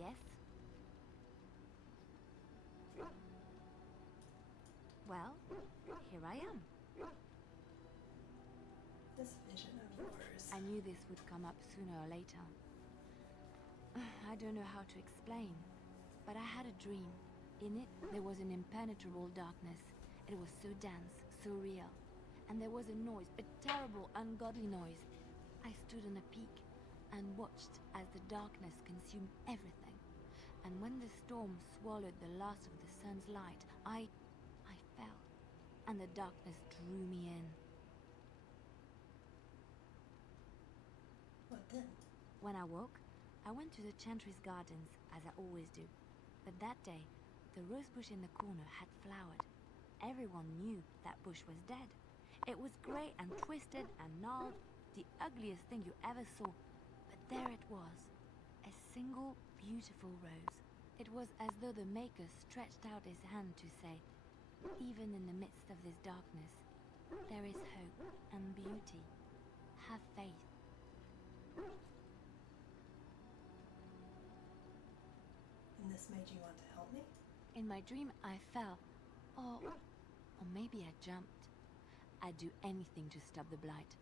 Yes? Well, here I am. This vision of yours. I knew this would come up sooner or later. I don't know how to explain, but I had a dream. In it, there was an impenetrable darkness. It was so dense, so real. And there was a noise, a terrible, ungodly noise. I stood on a peak and watched as the darkness consumed everything. And when the storm swallowed the last of the sun's light, I fell, and the darkness drew me in. What then? When I woke, I went to the Chantry's gardens, as I always do. But that day, the rosebush in the corner had flowered. Everyone knew that bush was dead. It was grey and twisted and gnarled, the ugliest thing you ever saw. But there it was, a single beautiful rose. It was as though the Maker stretched out his hand to say, even in the midst of this darkness, there is hope and beauty. Have faith. And this made you want to help me? In my dream, I fell. Or maybe I jumped. I'd do anything to stop the blight.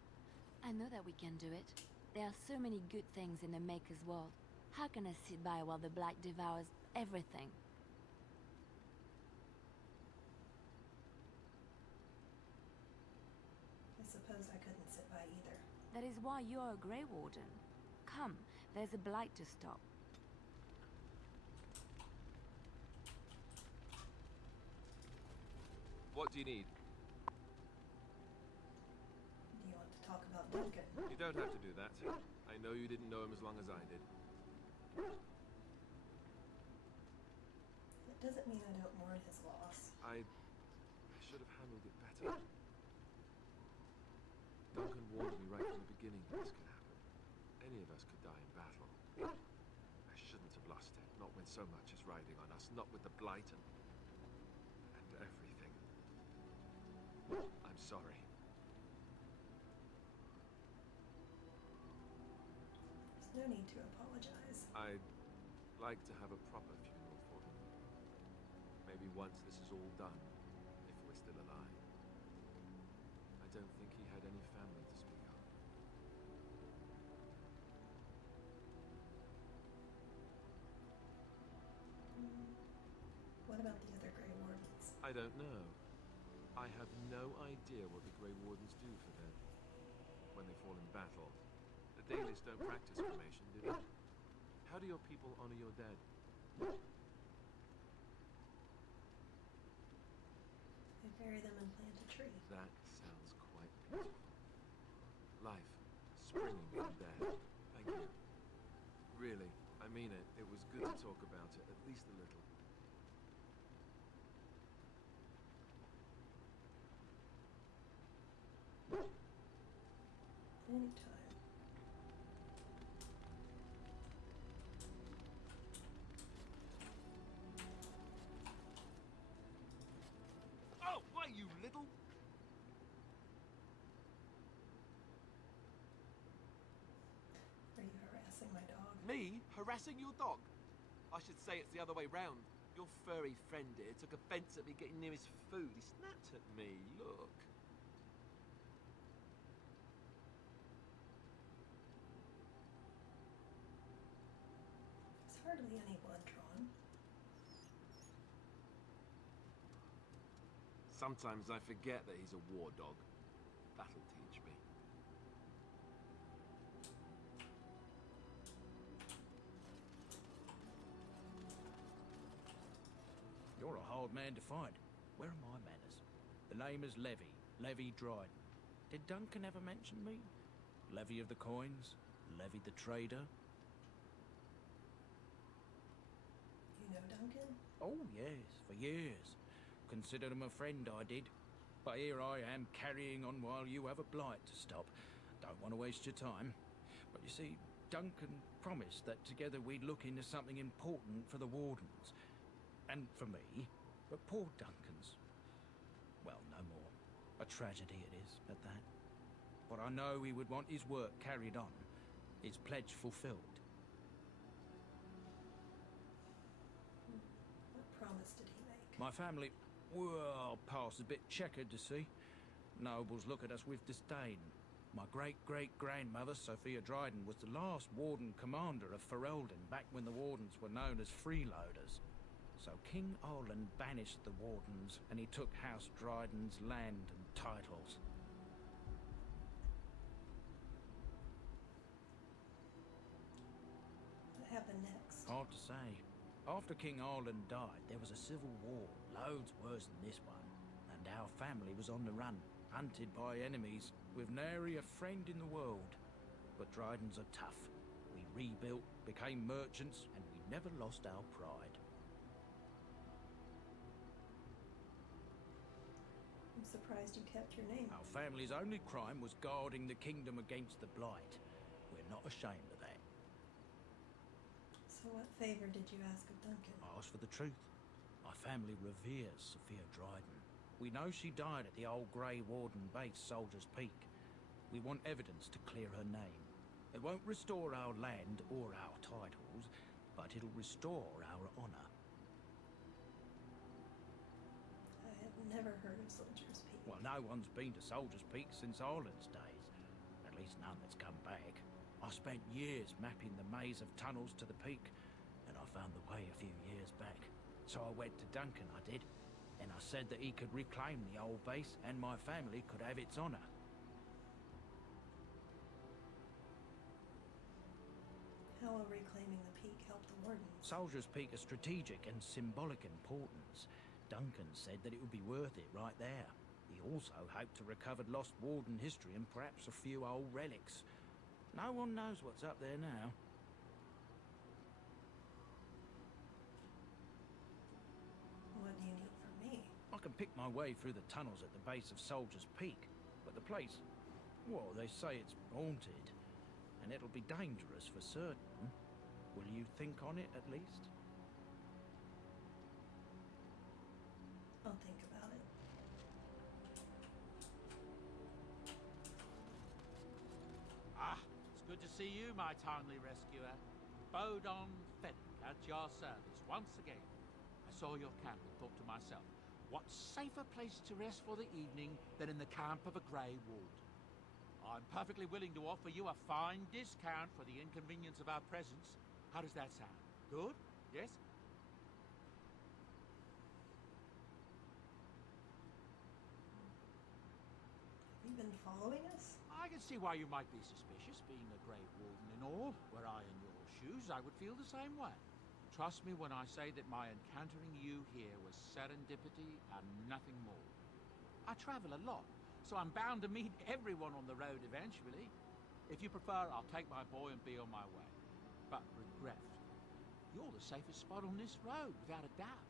I know that we can do it. There are so many good things in the Maker's world. How can I sit by while the blight devours everything? I suppose I couldn't sit by either. That is why you're a Grey Warden. Come, there's a blight to stop. What do you need? Do you want to talk about Duncan? You don't have to do that. I know you didn't know him as long as I did. It doesn't mean I don't mourn his loss. I should have handled it better. Duncan warned me right from the beginning that this could happen. Any of us could die in battle. I shouldn't have lost it, not when so much is riding on us, not with the blight and everything. I'm sorry. There's no need to apologize. I'd like to have a proper funeral for him. Maybe once this is all done, if we're still alive. I don't think he had any family to speak of. What about the other Grey Wardens? I don't know. I have no idea what the Grey Wardens do for them when they fall in battle. The Dailies don't practice cremation, do they? How do your people honor your dead? They bury them and plant a tree. That sounds quite beautiful. Life, springing from death. Thank you. Really, I mean it. It was good to talk about it, at least a little. Anytime. Oh, why, you little... Are you harassing my dog? Me? Harassing your dog? I should say it's the other way round. Your furry friend here took offence at me getting near his food. He snapped at me, look. There's hardly any blood drawn. Sometimes I forget that he's a war dog. That'll teach me. You're a hard man to find. Where are my manners? The name is Levy. Levy Dryden. Did Duncan ever mention me? Levy of the coins? Levy the trader? You know Duncan? Oh, yes, for years. Considered him a friend, I did. But here I am carrying on while you have a blight to stop. Don't want to waste your time. But you see, Duncan promised that together we'd look into something important for the Wardens. And for me. But poor Duncan's... well, no more. A tragedy it is, at that. But I know he would want his work carried on. His pledge fulfilled. difference did he make? My family, well, past a bit checkered to see. Nobles look at us with disdain. My great-great-grandmother, Sophia Dryden, was the last warden commander of Ferelden back when the wardens were known as freeloaders. So King Arland banished the wardens, and he took House Dryden's land and titles. What happened next? Hard to say. After King Arland died, there was a civil war, loads worse than this one. And our family was on the run, hunted by enemies, with nary a friend in the world. But Drydens are tough. We rebuilt, became merchants, and we never lost our pride. I'm surprised you kept your name. Our family's only crime was guarding the kingdom against the blight. We're not ashamed of that. So what favor did you ask of Duncan? I asked for the truth. My family reveres Sophia Dryden. We know she died at the old Grey Warden base, Soldier's Peak. We want evidence to clear her name. It won't restore our land or our titles, but it'll restore our honor. I have never heard of Soldier's Peak. Well, no one's been to Soldier's Peak since Arland's days. At least none that's come back. I spent years mapping the maze of tunnels to the peak, and I found the way a few years back. So I went to Duncan, I did, and I said that he could reclaim the old base and my family could have its honor. How will reclaiming the peak help the wardens? Soldier's Peak is strategic and symbolic importance. Duncan said that it would be worth it right there. He also hoped to recover lost warden history and perhaps a few old relics. No one knows what's up there now. What do you need from me? I can pick my way through the tunnels at the base of Soldier's Peak, but the place, well, they say it's haunted, and it'll be dangerous for certain. Will you think on it at least? I'll think about it. Ah, it's good to see you, my timely rescuer. Bodon Fenwick at your service once again. I saw your camp and thought to myself, what safer place to rest for the evening than in the camp of a Grey Ward? I'm perfectly willing to offer you a fine discount for the inconvenience of our presence. How does that sound? Good? Yes? Have you been following us? I can see why you might be suspicious, being a Grey Warden and all. Were I in your shoes, I would feel the same way. Trust me when I say that my encountering you here was serendipity and nothing more. I travel a lot, so I'm bound to meet everyone on the road eventually. If you prefer, I'll take my boy and be on my way. But regret, you're the safest spot on this road, without a doubt.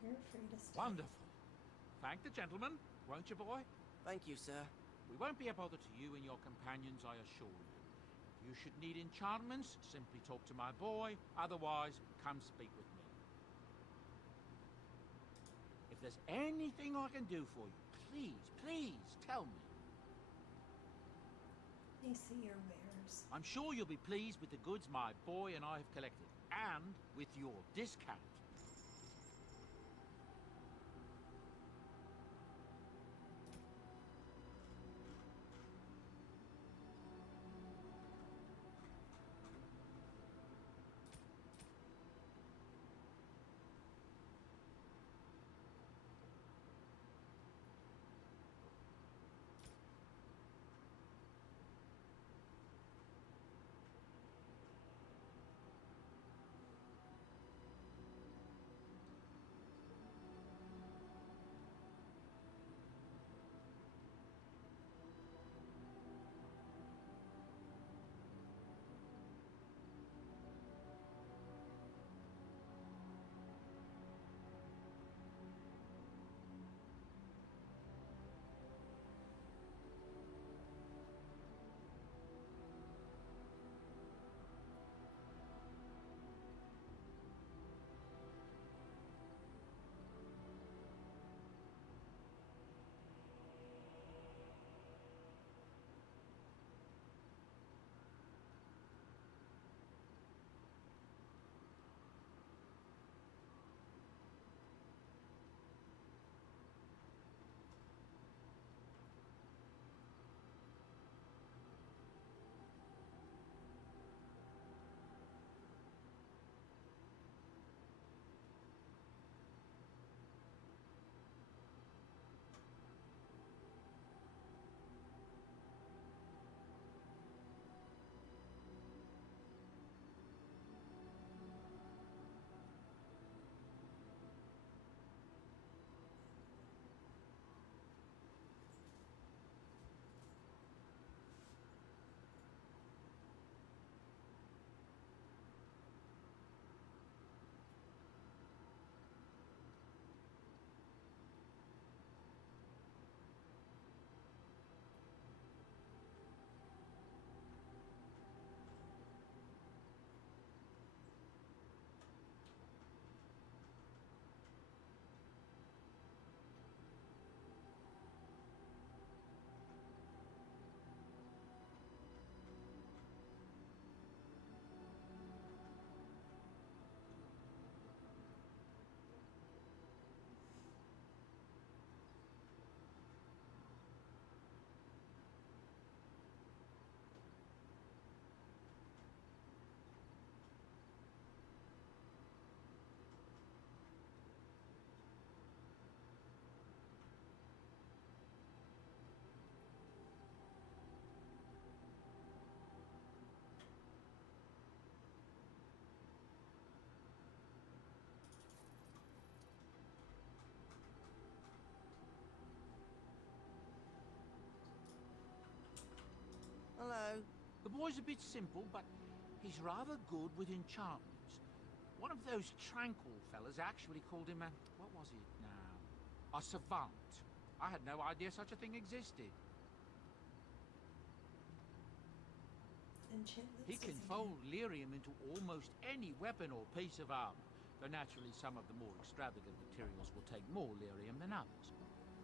You're free to stay. Wonderful. Thank the gentleman, won't you, boy? Thank you, sir. We won't be a bother to you and your companions, I assure you. If you should need enchantments, simply talk to my boy. Otherwise, come speak with me. If there's anything I can do for you, please tell me. Let me see your wares. I'm sure you'll be pleased with the goods my boy and I have collected, and with your discount. boy's a bit simple, but he's rather good with enchantments. One of those tranquil fellas actually called him a... what was it now? A savant. I had no idea such a thing existed. Enchantments. He can fold lyrium into almost any weapon or piece of armor, though naturally some of the more extravagant materials will take more lyrium than others.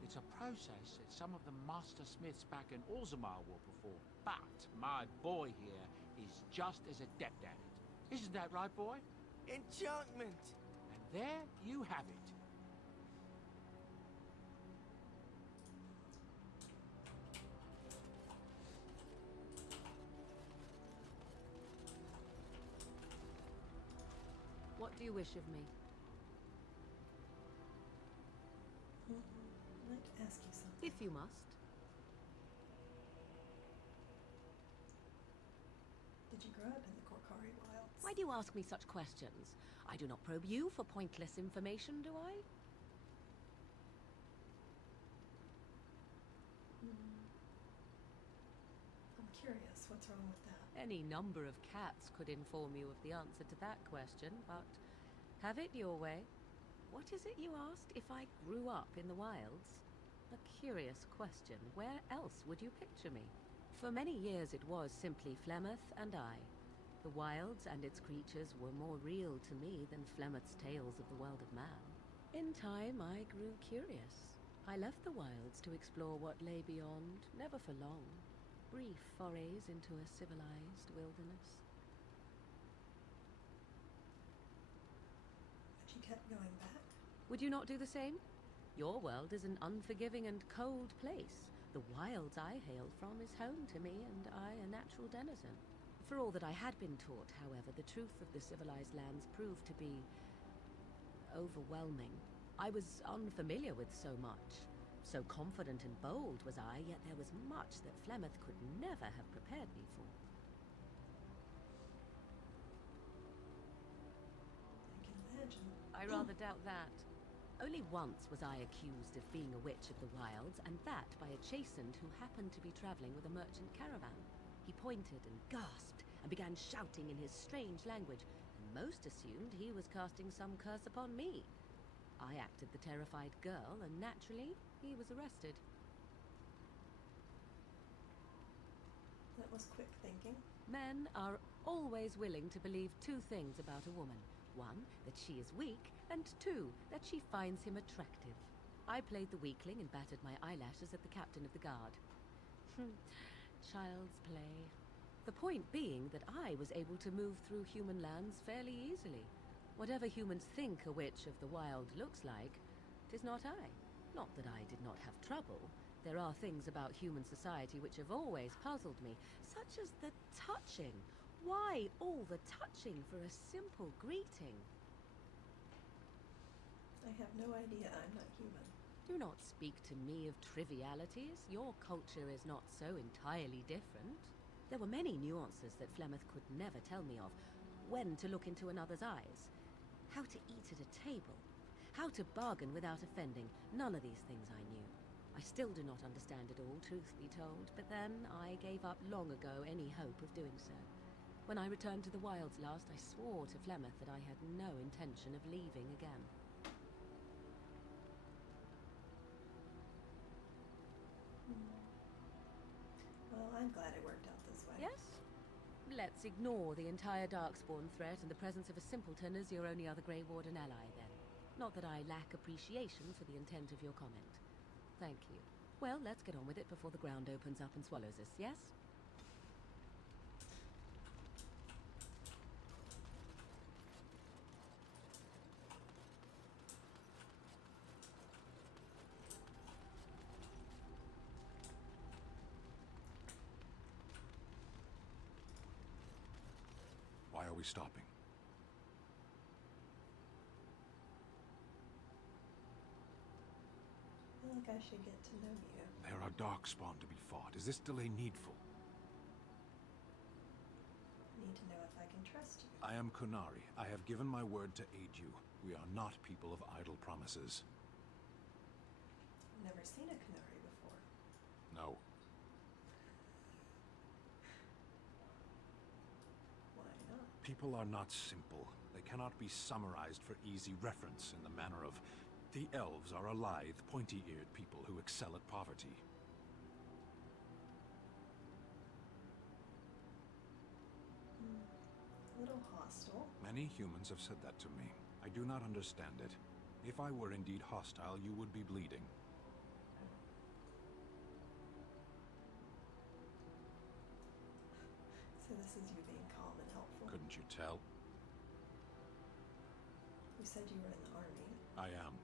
It's a process that some of the master smiths back in Orzammar will perform, but my boy here is just as adept at it. Isn't that right, boy? Enchantment! And there you have it. What do you wish of me? I'd like to ask you something. If you must. Did you grow up in the Korkari wilds? Why do you ask me such questions? I do not probe you for pointless information, do I? I'm curious. What's wrong with that? Any number of cats could inform you of the answer to that question, but have it your way. What is it you asked if I grew up in the wilds? A curious question. Where else would you picture me? For many years it was simply Flemeth and I. The wilds and its creatures were more real to me than Flemeth's tales of the world of man. In time I grew curious. I left the wilds to explore what lay beyond, never for long. Brief forays into a civilized wilderness. But you kept going back. Would you not do the same? Your world is an unforgiving and cold place. The wilds I hail from is home to me, and I a natural denizen. For all that I had been taught, however, the truth of the civilized lands proved to be overwhelming. I was unfamiliar with so much. So confident and bold was I, yet there was much that Flemeth could never have prepared me for. I can imagine. I rather doubt that. Only once was I accused of being a witch of the wilds, and that by a chastened who happened to be traveling with a merchant caravan. He pointed and gasped, and began shouting in his strange language, and most assumed he was casting some curse upon me. I acted the terrified girl, and naturally, he was arrested. That was quick thinking. Men are always willing to believe two things about a woman. One, that she is weak, and two, that she finds him attractive. I played the weakling and battered my eyelashes at the captain of the guard. Child's play. The point being that I was able to move through human lands fairly easily. Whatever humans think a witch of the wild looks like, 'tis not I. Not that I did not have trouble. There are things about human society which have always puzzled me, such as the touching. Why all the touching for a simple greeting? I have no idea. I'm not human. Do not speak to me of trivialities. Your culture is not so entirely different. There were many nuances that Flemeth could never tell me of. When to look into another's eyes. How to eat at a table. How to bargain without offending. None of these things I knew. I still do not understand it all, truth be told, but then I gave up long ago any hope of doing so. When I returned to the wilds last, I swore to Flemeth that I had no intention of leaving again. Well, I'm glad it worked out this way. Yes? Let's ignore the entire Darkspawn threat and the presence of a simpleton as your only other Grey Warden ally, then. Not that I lack appreciation for the intent of your comment. Thank you. Well, let's get on with it before the ground opens up and swallows us, yes? Why are we stopping? I feel like I should get to know you. There are darkspawn to be fought. Is this delay needful? Need to know if I can trust you. I am Kunari. I have given my word to aid you. We are not people of idle promises. Never seen a canary before. No. People are not simple. They cannot be summarized for easy reference in the manner of... The elves are a lithe, pointy-eared people who excel at poverty. A little hostile. Many humans have said that to me. I do not understand it. If I were indeed hostile, you would be bleeding. So this is you being calm and helpful. Couldn't you tell? You said you were in the army. I am.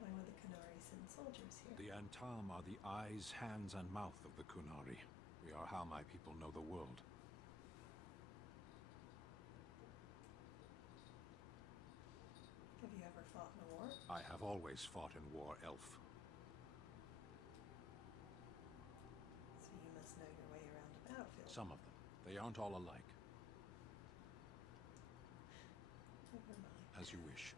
Why would the Kunari send soldiers here? The Antam are the eyes, hands, and mouth of the Kunari. We are how my people know the world. Have you ever fought in a war? I have always fought in war, elf. So you must know your way around a battlefield. Some of them. They aren't all alike. Never mind. As you wish.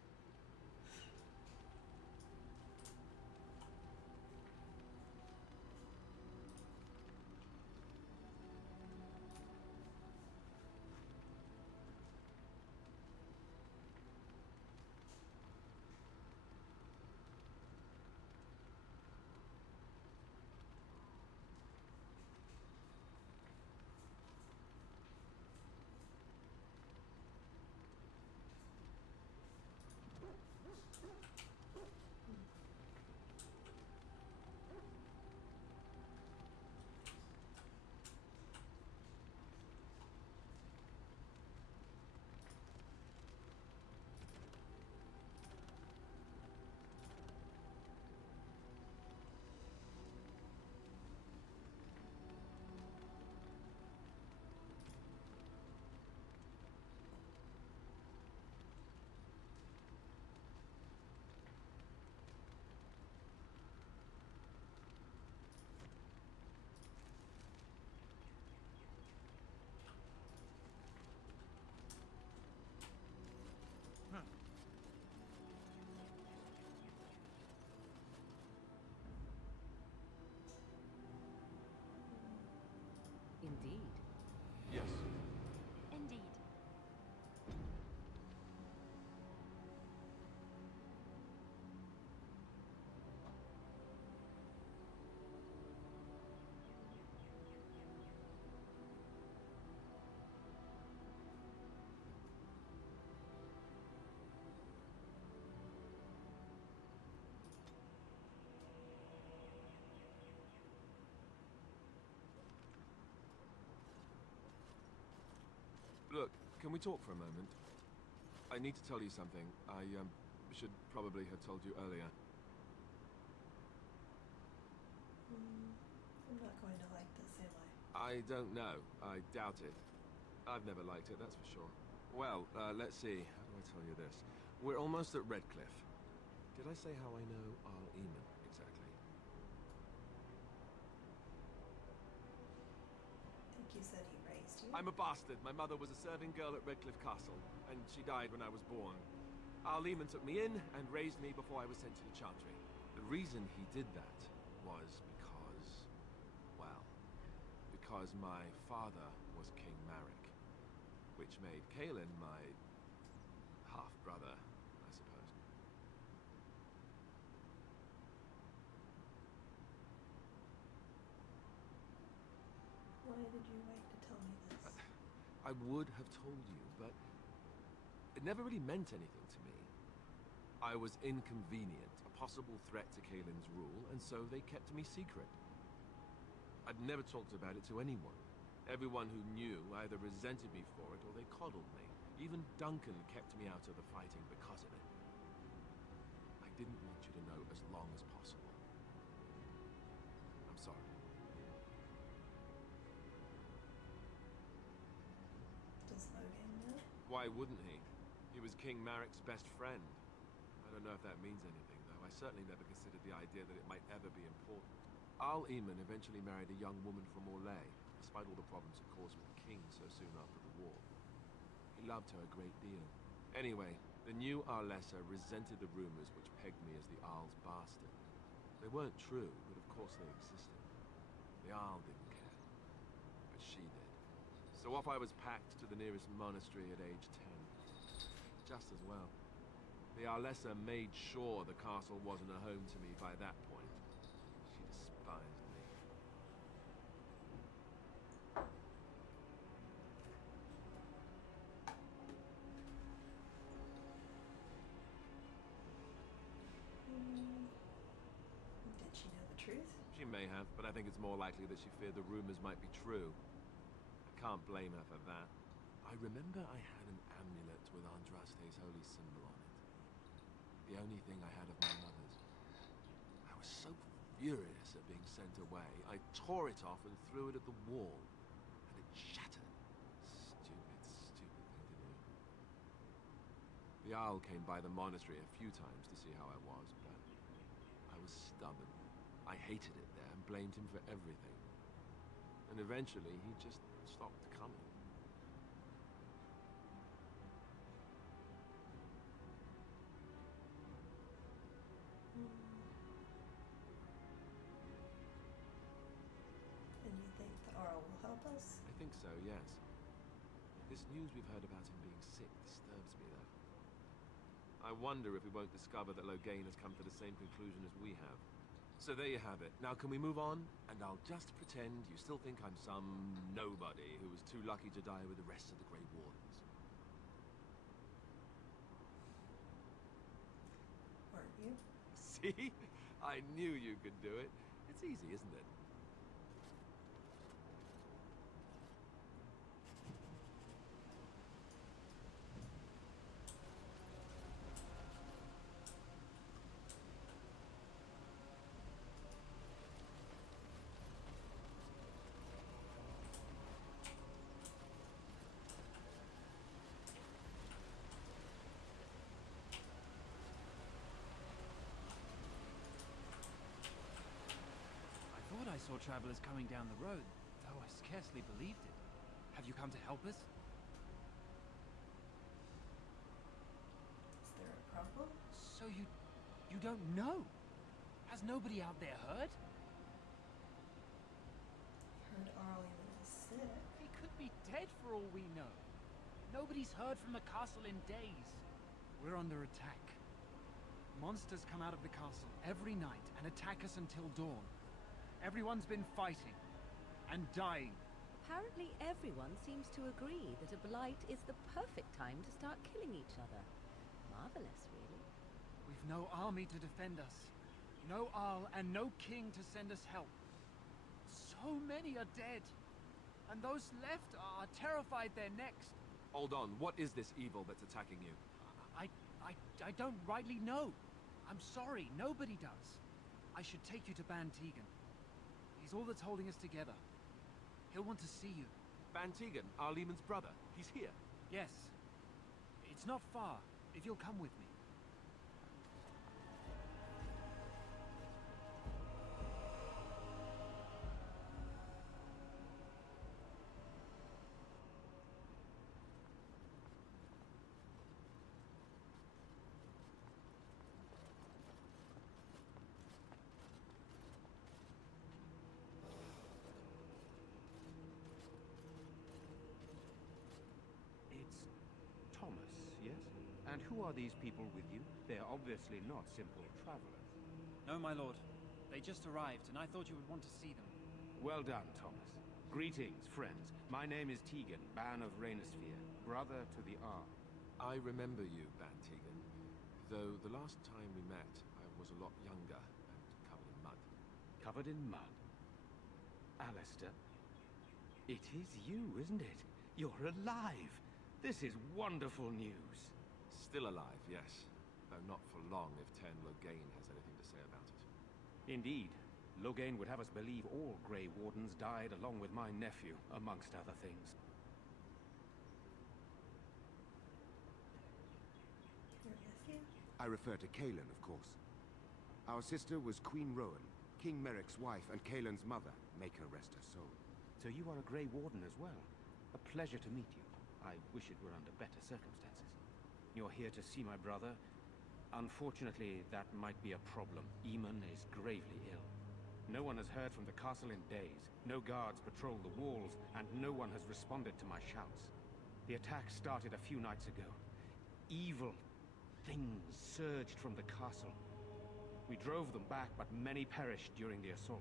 Indeed. Yes. Indeed. Look, can we talk for a moment? I need to tell you something. I should probably have told you earlier. I'm not going to like this, am I? I don't know. I doubt it. I've never liked it, that's for sure. Well, let's see. How do I tell you this? We're almost at Redcliffe. Did I say how I know Arl Eamon exactly? I think you said he raised you. I'm a bastard. My mother was a serving girl at Redcliffe Castle, and she died when I was born. Arl Eamon took me in and raised me before I was sent to the Chantry. The reason he did that was because, well, because my father was King Marek, which made Caelan my half-brother, I suppose. Why did you wait to tell me this? I would have told you, but it never really meant anything to me. I was inconvenient, a possible threat to Caelan's rule, and so they kept me secret. I'd never talked about it to anyone. Everyone who knew either resented me for it or they coddled me. Even Duncan kept me out of the fighting because of it. I didn't want you to know as long as possible. I'm sorry. Does Logan know? Why wouldn't he? He was King Marek's best friend. I don't know if that means anything, though. I certainly never considered the idea that it might ever be important. Arl Eamon eventually married a young woman from Orlais, despite all the problems it caused with the king so soon after the war. He loved her a great deal. Anyway, the new Arlessa resented the rumors which pegged me as the Arl's bastard. They weren't true, but of course they existed. The Arl didn't care, but she did. So off I was packed to the nearest monastery at age 10. Just as well. The Arlessa made sure the castle wasn't a home to me by that point. She despised me. Did she know the truth? She may have, but I think it's more likely that she feared the rumors might be true. I can't blame her for that. I remember I had an amulet with Andraste's holy symbol on it. The only thing I had of my mother's. I was so furious at being sent away, I tore it off and threw it at the wall. And it shattered. Stupid, stupid thing to do. The Jarl came by the monastery a few times to see how I was, but I was stubborn. I hated it there and blamed him for everything. And eventually he just stopped coming. And you think the Arl will help us? I think so, yes. This news we've heard about him being sick disturbs me, though. I wonder if we won't discover that Loghain has come to the same conclusion as we have. So there you have it. Now can we move on? And I'll just pretend you still think I'm some nobody who was too lucky to die with the rest of the Grey Wardens. Weren't you? See? I knew you could do it. It's easy, isn't it? I thought I saw travelers coming down the road, though I scarcely believed it. Have you come to help us? Is there a problem? So you don't know? Has nobody out there heard? Heard Arlian was sick. He could be dead for all we know. Nobody's heard from the castle in days. We're under attack. Monsters come out of the castle every night and attack us until dawn. Everyone's been fighting and dying. Apparently everyone seems to agree that a blight is the perfect time to start killing each other. Marvelous, really. We've no army to defend us. No Arl and no king to send us help. So many are dead. And those left are terrified they're next. Hold on, what is this evil that's attacking you? I don't rightly know. I'm sorry, nobody does. I should take you to Ban Tegan. He's all that's holding us together. He'll want to see you. Ban Tegan, Arlemon's brother. He's here. Yes. It's not far, if you'll come with me. It's Thomas, yes? And who are these people with you? They're obviously not simple travelers. No, my lord. They just arrived, and I thought you would want to see them. Well done, Thomas. Greetings, friends. My name is Tegan, Ban of Rainersphere, brother to the Arl. I remember you, Ban Tegan. Though the last time we met, I was a lot younger and covered in mud. Covered in mud. Alistair, it is you, isn't it? You're alive! This is wonderful news. Still alive, yes. Though not for long if Ten Loghain has anything to say about it. Indeed. Loghain would have us believe all Grey Wardens died along with my nephew, amongst other things. Your nephew? I refer to Kaelin, of course. Our sister was Queen Rowan, King Merrick's wife and Kaelin's mother. Make her rest her soul. So you are a Grey Warden as well. A pleasure to meet you. I wish it were under better circumstances. You're here to see my brother. Unfortunately, that might be a problem. Eamon is gravely ill. No one has heard from the castle in days. No guards patrol the walls, and no one has responded to my shouts. The attack started a few nights ago. Evil things surged from the castle. We drove them back, but many perished during the assault.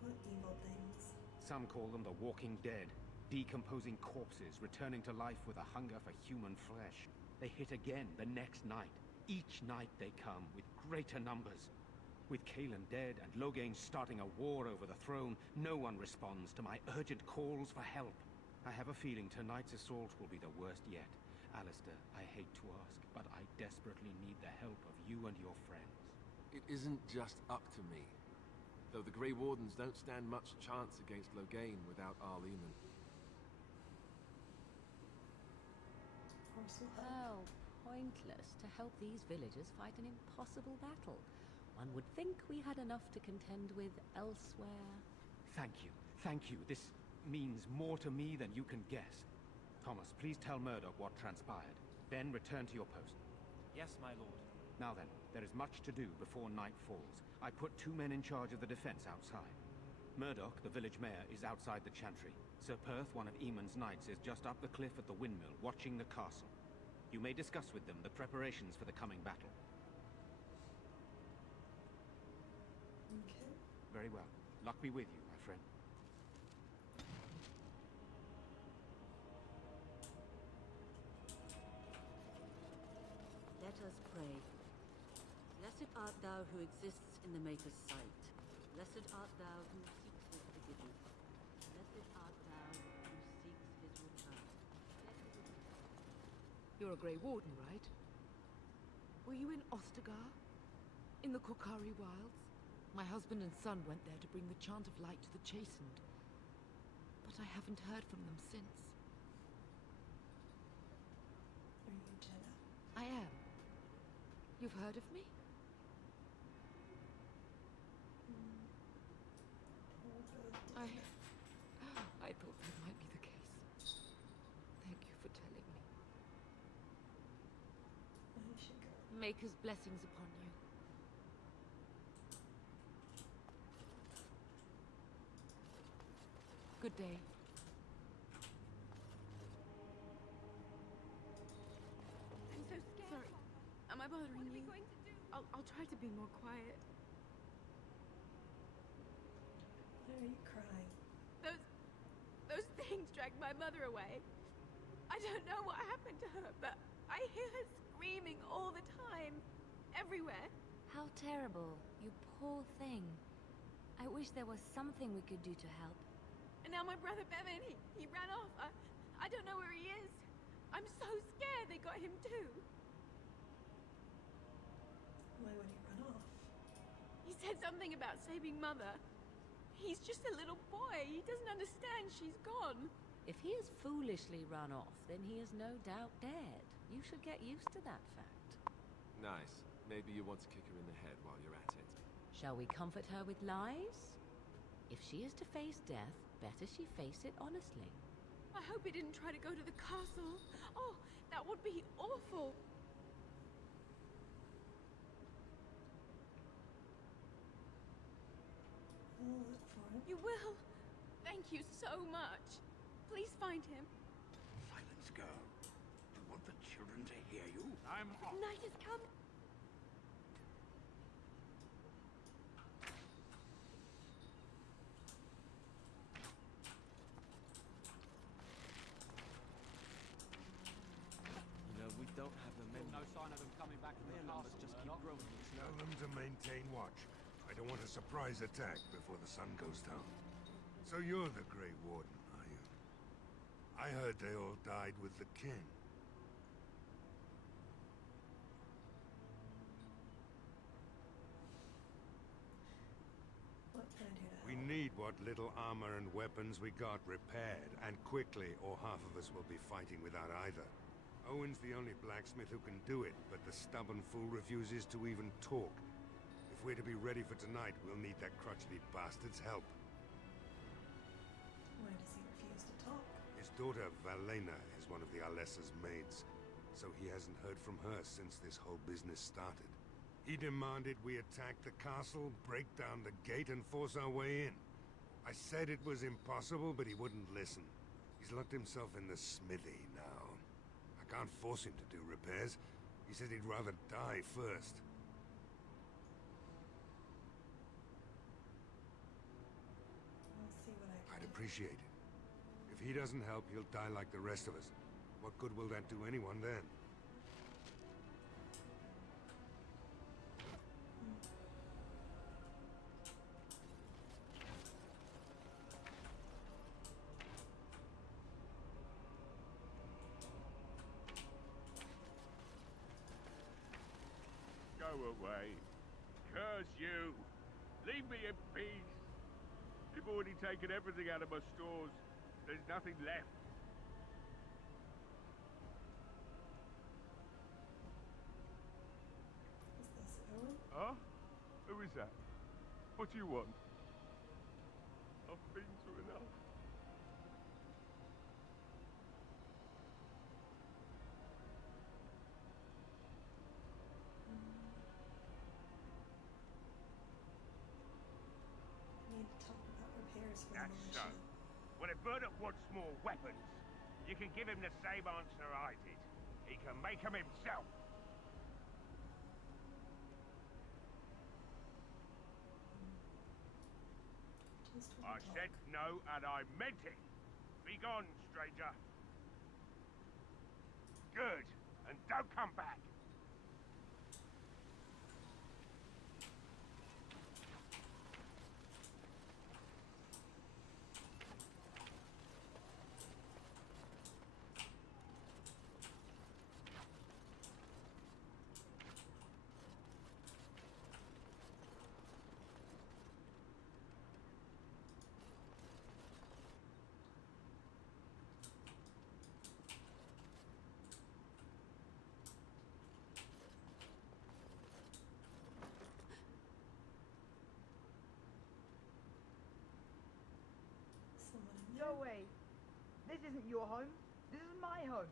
What evil things? Some call them the Walking Dead, decomposing corpses returning to life with a hunger for human flesh. They hit again the next night. Each night they come with greater numbers. With Cailan dead and Loghain starting a war over the throne, no one responds to my urgent calls for help. I have a feeling tonight's assault will be the worst yet. Alistair, I hate to ask, but I desperately need the help of you and your friends. It isn't just up to me. Though the Grey Wardens don't stand much chance against Loghain without Arleman. Of course we'll help. How pointless to help these villagers fight an impossible battle. One would think we had enough to contend with elsewhere. Thank you. Thank you. This means more to me than you can guess. Thomas, please tell Murdoch what transpired. Then return to your post. Yes, my lord. Now then, there is much to do before night falls. I put 2 men in charge of the defense outside. Murdoch, the village mayor, is outside the chantry. Sir Perth, one of Eamon's knights, is just up the cliff at the windmill, watching the castle. You may discuss with them the preparations for the coming battle. Okay. Very well. Luck be with you, my friend. Let us pray. Blessed art thou who exists in the Maker's sight. Blessed art thou who seeks his forgiveness. Blessed art thou who seeks his return. You're a Grey Warden, right? Were you in Ostagar? In the Korkari Wilds? My husband and son went there to bring the chant of light to the chastened. But I haven't heard from them since. Are you Jenna? I am. You've heard of me? I thought that might be the case. Thank you for telling me. I should go. Maker's blessings upon you. Good day. I'm so scared. Sorry. Am I bothering What are we you? going to do? I'll try to be more quiet. Why are you crying? Those things dragged my mother away. I don't know what happened to her, but I hear her screaming all the time. Everywhere. How terrible. You poor thing. I wish there was something we could do to help. And now my brother Bevan, he ran off. I don't know where he is. I'm so scared they got him too. Why would he run off? He said something about saving Mother. He's just a little boy. He doesn't understand she's gone. If he has foolishly run off, then he is no doubt dead. You should get used to that fact. Nice. Maybe you want to kick her in the head while you're at it. Shall we comfort her with lies? If she is to face death, better she face it honestly. I hope he didn't try to go to the castle. Oh, that would be awful. I'll look for him. You will. Thank you so much. Please find him. Silence, girl. You want the children to hear you? I'm off. Night has come. You know, we don't have the men. No sign of him coming back from the castle. just keep Murdoch. growing. Tell them to maintain watch. I don't want a surprise attack before the sun goes down. So you're the Grey Warden, are you? I heard they all died with the king. What can I do to help? We need what little armor and weapons we got repaired, and quickly, or half of us will be fighting without either. Owen's the only blacksmith who can do it, but the stubborn fool refuses to even talk. If we're to be ready for tonight, we'll need that crotchety bastard's help. Why does he refuse to talk? His daughter, Valena, is one of the Alessa's maids, so he hasn't heard from her since this whole business started. He demanded we attack the castle, break down the gate, and force our way in. I said it was impossible, but he wouldn't listen. He's locked himself in the smithy now. I can't force him to do repairs. He said he'd rather die first. I'll see what I can I'd do. appreciate it. If he doesn't help, he'll die like the rest of us. What good will that do anyone then? Go away. Curse you. Leave me in peace. You've already taken everything out of my stores. There's nothing left. Is this Owen? Huh? Who is that? What do you want? I've been through enough. I need to talk about repairs for the That's so. militia. Well, if Burdett wants more weapons, you can give him the same answer I did. He can make them himself. Just want I to said talk. no, and I meant it. Be gone, stranger. Good. And don't come back. Someone in No there? way. This isn't your home. This is my home.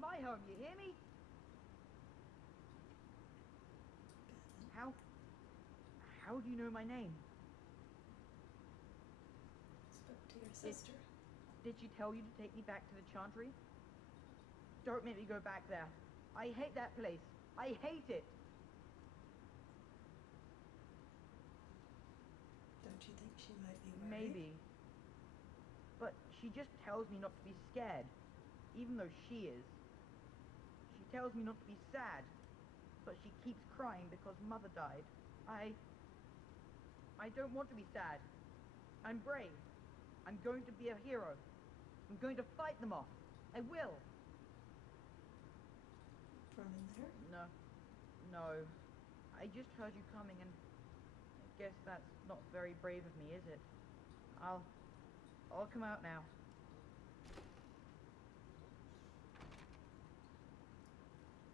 My home, you hear me? How do you know my name? Spoke to your sister. Did she tell you to take me back to the Chantry? Don't make me go back there. I hate that place. I hate it. Don't you think she might be worried? Maybe. But she just tells me not to be scared, even though she is. She tells me not to be sad, but she keeps crying because Mother died. I don't want to be sad. I'm brave. I'm going to be a hero. I'm going to fight them off. I will. From in there? No. I just heard you coming, and I guess that's not very brave of me, is it? I'll come out now.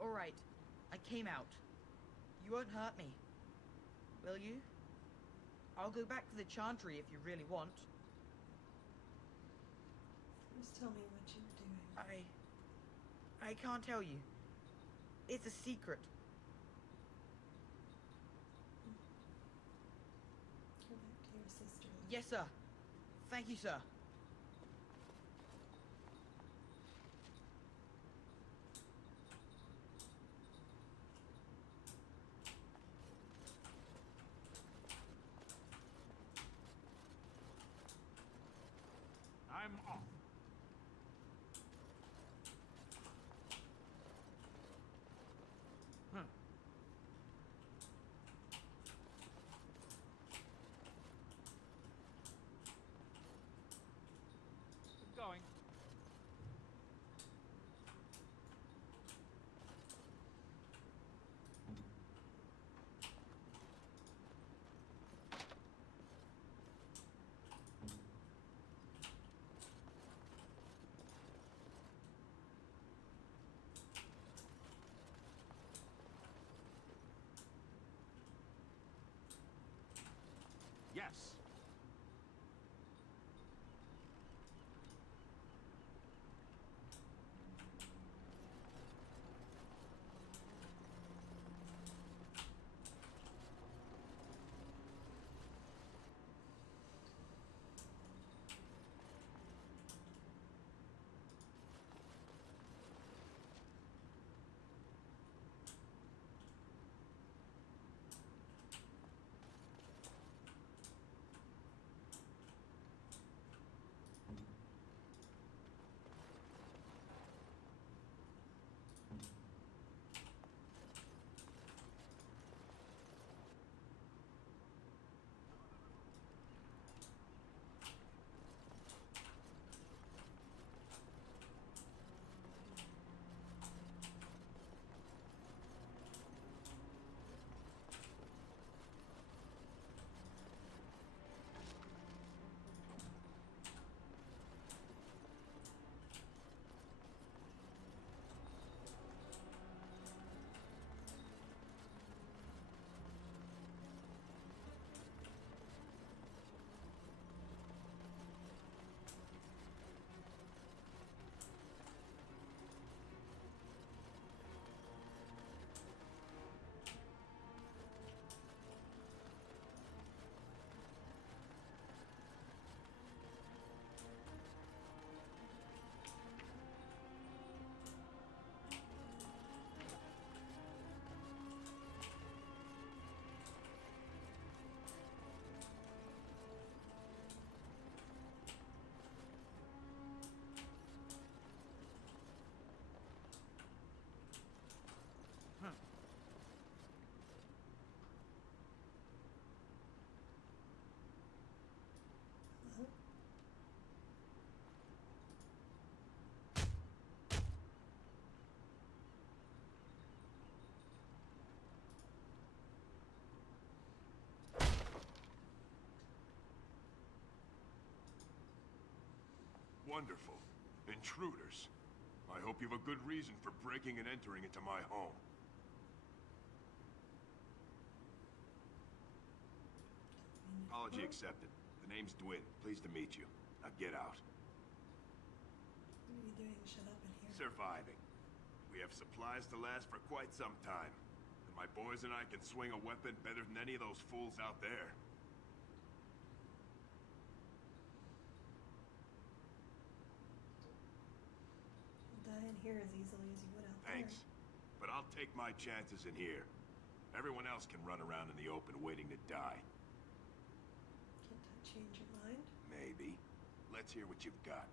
All right. I came out. You won't hurt me. Will you? I'll go back to the Chantry if you really want. First tell me what you were doing. I can't tell you. It's a secret. Go back to your sister. Yes, sir. Thank you, sir. I'm off. Wonderful. Intruders. I hope you've a good reason for breaking and entering into my home. Apology accepted. The name's Dwin. Pleased to meet you. Now get out. What are you doing? Shut up in here. Surviving. We have supplies to last for quite some time. And my boys and I can swing a weapon better than any of those fools out there. Die in here as easily as you would out Thanks. But I'll take my chances in here. Everyone else can run around in the open waiting to die. Can't I change your mind? Maybe. Let's hear what you've got.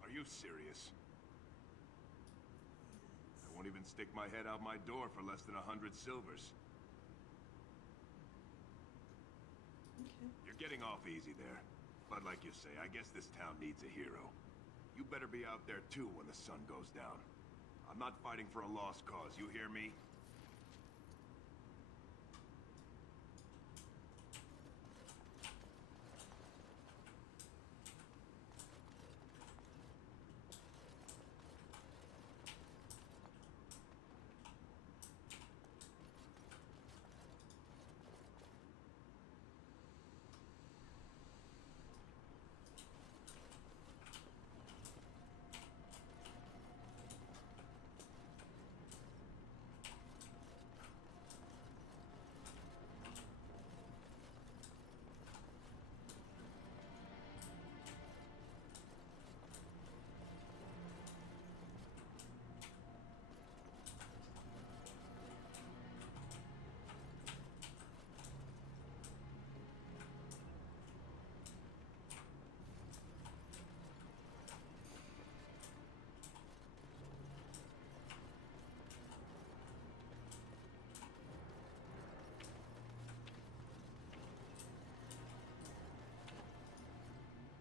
Are you serious? I won't even stick my head out my door for less than 100 silvers. Okay. You're getting off easy there. But like you say, I guess this town needs a hero. You better be out there too when the sun goes down. I'm not fighting for a lost cause, you hear me?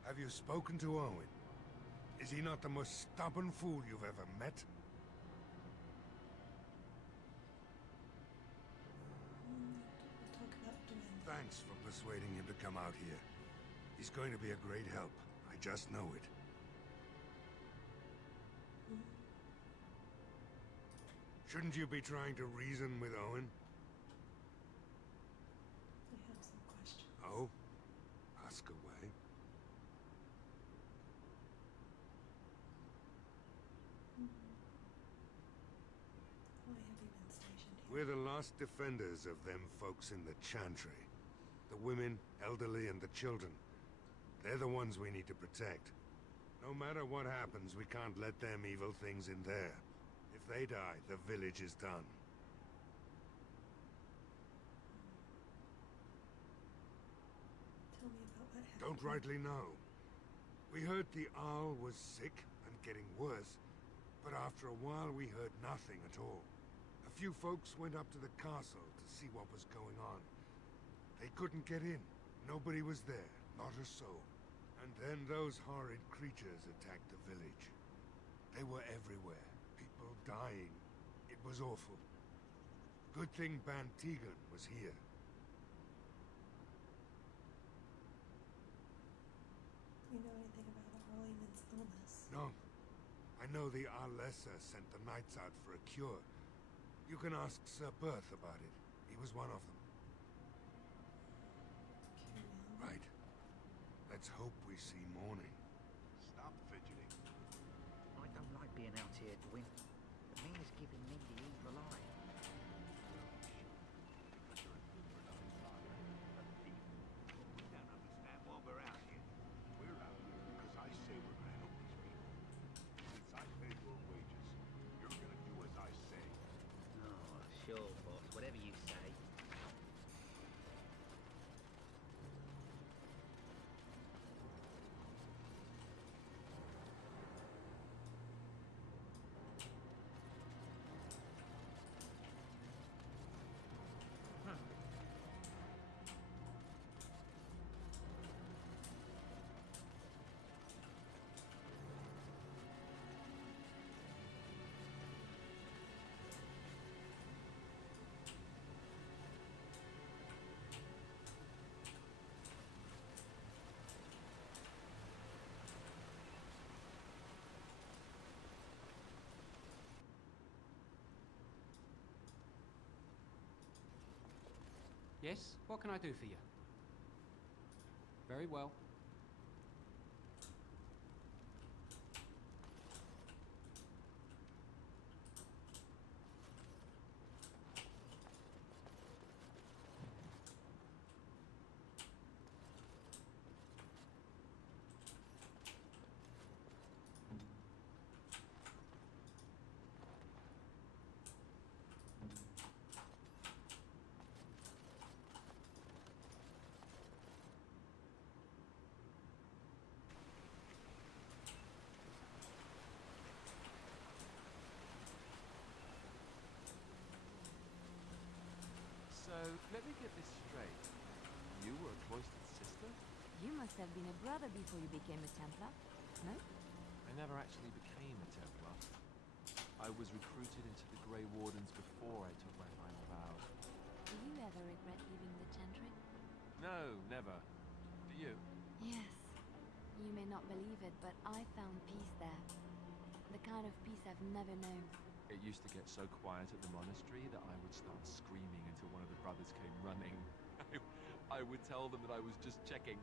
Have you spoken to Owen? Is he not the most stubborn fool you've ever met? We'll talk about Dwin. Thanks for persuading him to come out here. He's going to be a great help. I just know it. Shouldn't you be trying to reason with Owen? I have some questions. Oh? Ask away. Why have you been stationed here? We're the last defenders of them folks in the Chantry. The women, elderly, and the children. They're the ones we need to protect. No matter what happens, we can't let them evil things in there. If they die, the village is done. Tell me about what happened. Don't rightly know. We heard the Arl was sick and getting worse, but after a while we heard nothing at all. A few folks went up to the castle to see what was going on. They couldn't get in. Nobody was there, not a soul. And then those horrid creatures attacked the village. They were everywhere. People dying. It was awful. Good thing Ban Tegan was here. Do you know anything about Arlene's illness? No. I know the Arlessa sent the knights out for a cure. You can ask Sir Berth about it. He was one of them. Right. Let's hope we see morning. Stop fidgeting. I don't like being out here, Dwin. The mayor's giving me the evil eye. We don't understand why we're out here. We're out here because I say we're gonna help these people. Since I pay your wages, you're gonna do as I say. Oh, sure, boss. Whatever you say. Yes? What can I do for you? Very well. So, let me get this straight. You were a cloistered sister? You must have been a brother before you became a Templar, no? I never actually became a Templar. I was recruited into the Grey Wardens before I took my final vows. Do you ever regret leaving the Chantry? No, never. Do you? Yes. You may not believe it, but I found peace there. The kind of peace I've never known. It used to get so quiet at the monastery that I would start screaming until one of the brothers came running. I would tell them that I was just checking.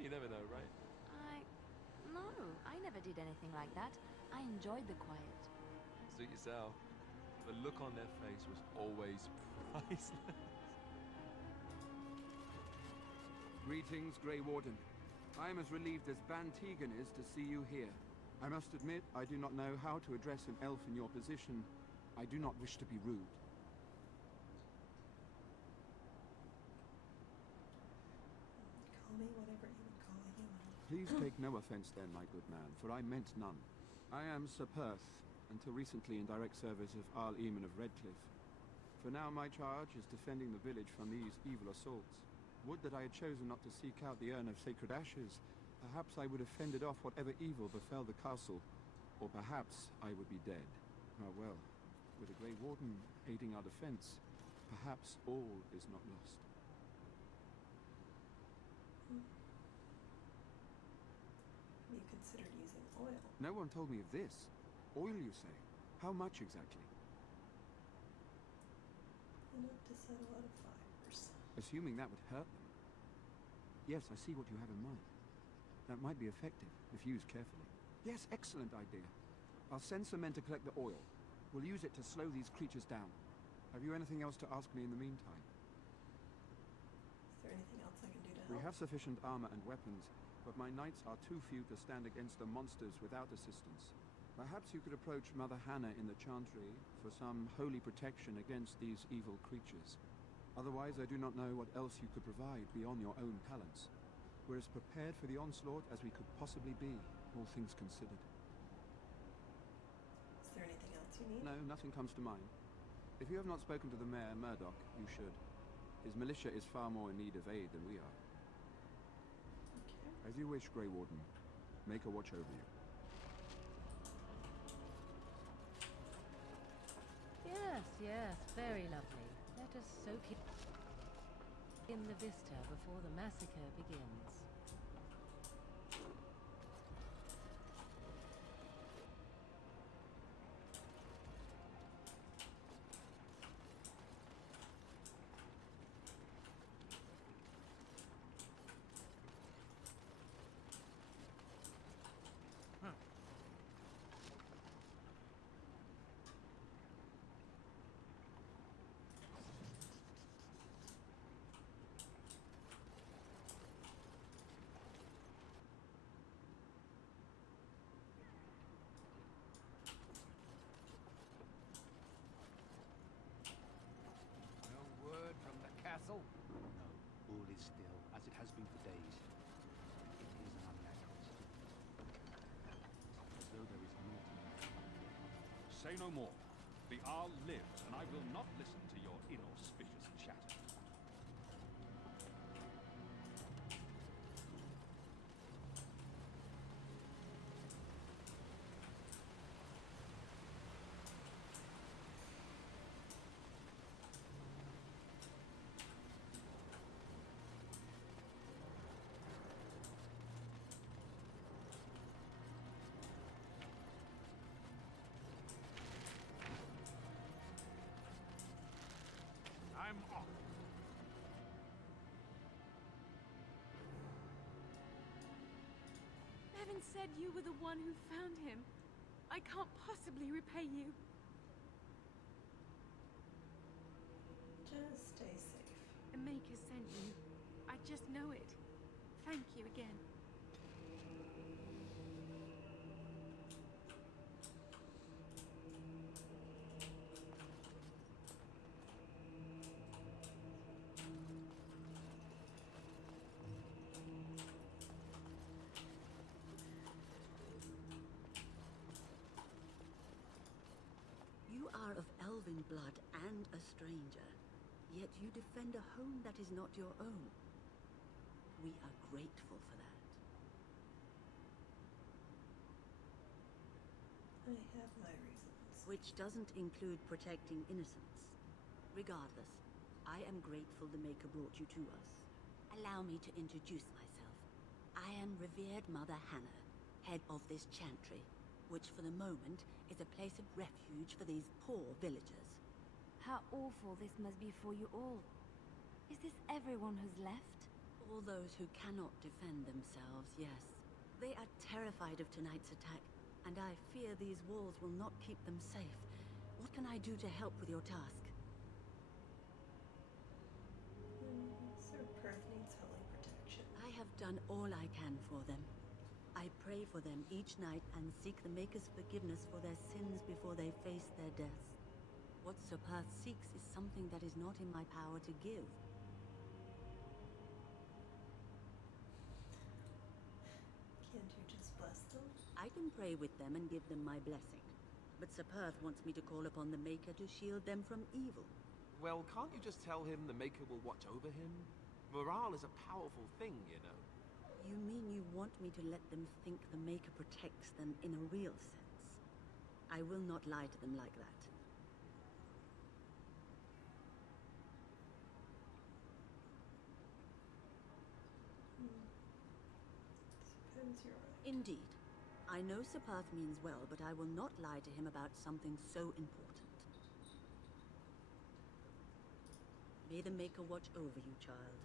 You never know, right? No, I never did anything like that. I enjoyed the quiet. Suit yourself. The look on their face was always priceless. Greetings, Grey Warden. I am as relieved as Van Tegan is to see you here. I must admit, I do not know how to address an elf in your position. I do not wish to be rude. Call me whatever you would call a human. Please take no offense then, my good man, for I meant none. I am Sir Perth, until recently in direct service of Arl Eamon of Redcliffe. For now my charge is defending the village from these evil assaults. Would that I had chosen not to seek out the urn of sacred ashes. Perhaps I would have fended off whatever evil befell the castle, or perhaps I would be dead. Ah well, with a Grey Warden aiding our defense, perhaps all is not lost. Have you considered using oil? No one told me of this. Oil, you say? How much exactly? Enough to set a lot of fires. Assuming that would hurt them. Yes, I see what you have in mind. That might be effective, if used carefully. Yes, excellent idea. I'll send some men to collect the oil. We'll use it to slow these creatures down. Have you anything else to ask me in the meantime? Is there anything else I can do to help? We have sufficient armor and weapons, but my knights are too few to stand against the monsters without assistance. Perhaps you could approach Mother Hannah in the Chantry for some holy protection against these evil creatures. Otherwise, I do not know what else you could provide beyond your own talents. We're as prepared for the onslaught as we could possibly be, all things considered. Is there anything else you need? No, nothing comes to mind. If you have not spoken to the Mayor, Murdoch, you should. His militia is far more in need of aid than we are. Okay. As you wish, Grey Warden. Make a watch over you. Yes, yes, very lovely. Let us soak it in the vista before the massacre begins. Castle? No, all is still, as it has been for days. It is an unnatural stillness. As though there is more to me. Say no more. The Arl lives, and I will not listen to your inauspicious chatter. I'm off. even said you were the one who found him. I can't possibly repay you. Just stay safe. The Maker sent you. I just know it. Thank you again. You are of elven blood and a stranger, yet you defend a home that is not your own. We are grateful for that. I have my reasons. Which doesn't include protecting innocence. Regardless, I am grateful the Maker brought you to us. Allow me to introduce myself. I am revered Mother Hannah, head of this chantry, which for the moment is a place of refuge for these poor villagers. How awful this must be for you all. Is this everyone who's left? All those who cannot defend themselves, yes. They are terrified of tonight's attack, and I fear these walls will not keep them safe. What can I do to help with your task? Sir Perth needs holy protection. I have done all I can for them. I pray for them each night and seek the Maker's forgiveness for their sins before they face their deaths. What Sir Perth seeks is something that is not in my power to give. Can't you just bless them? I can pray with them and give them my blessing. But Sir Perth wants me to call upon the Maker to shield them from evil. Well, can't you just tell him the Maker will watch over him? Morale is a powerful thing, you know. You mean you want me to let them think the Maker protects them in a real sense? I will not lie to them like that. Suppose you're right. Indeed. I know Sir Perth means well, but I will not lie to him about something so important. May the Maker watch over you, child.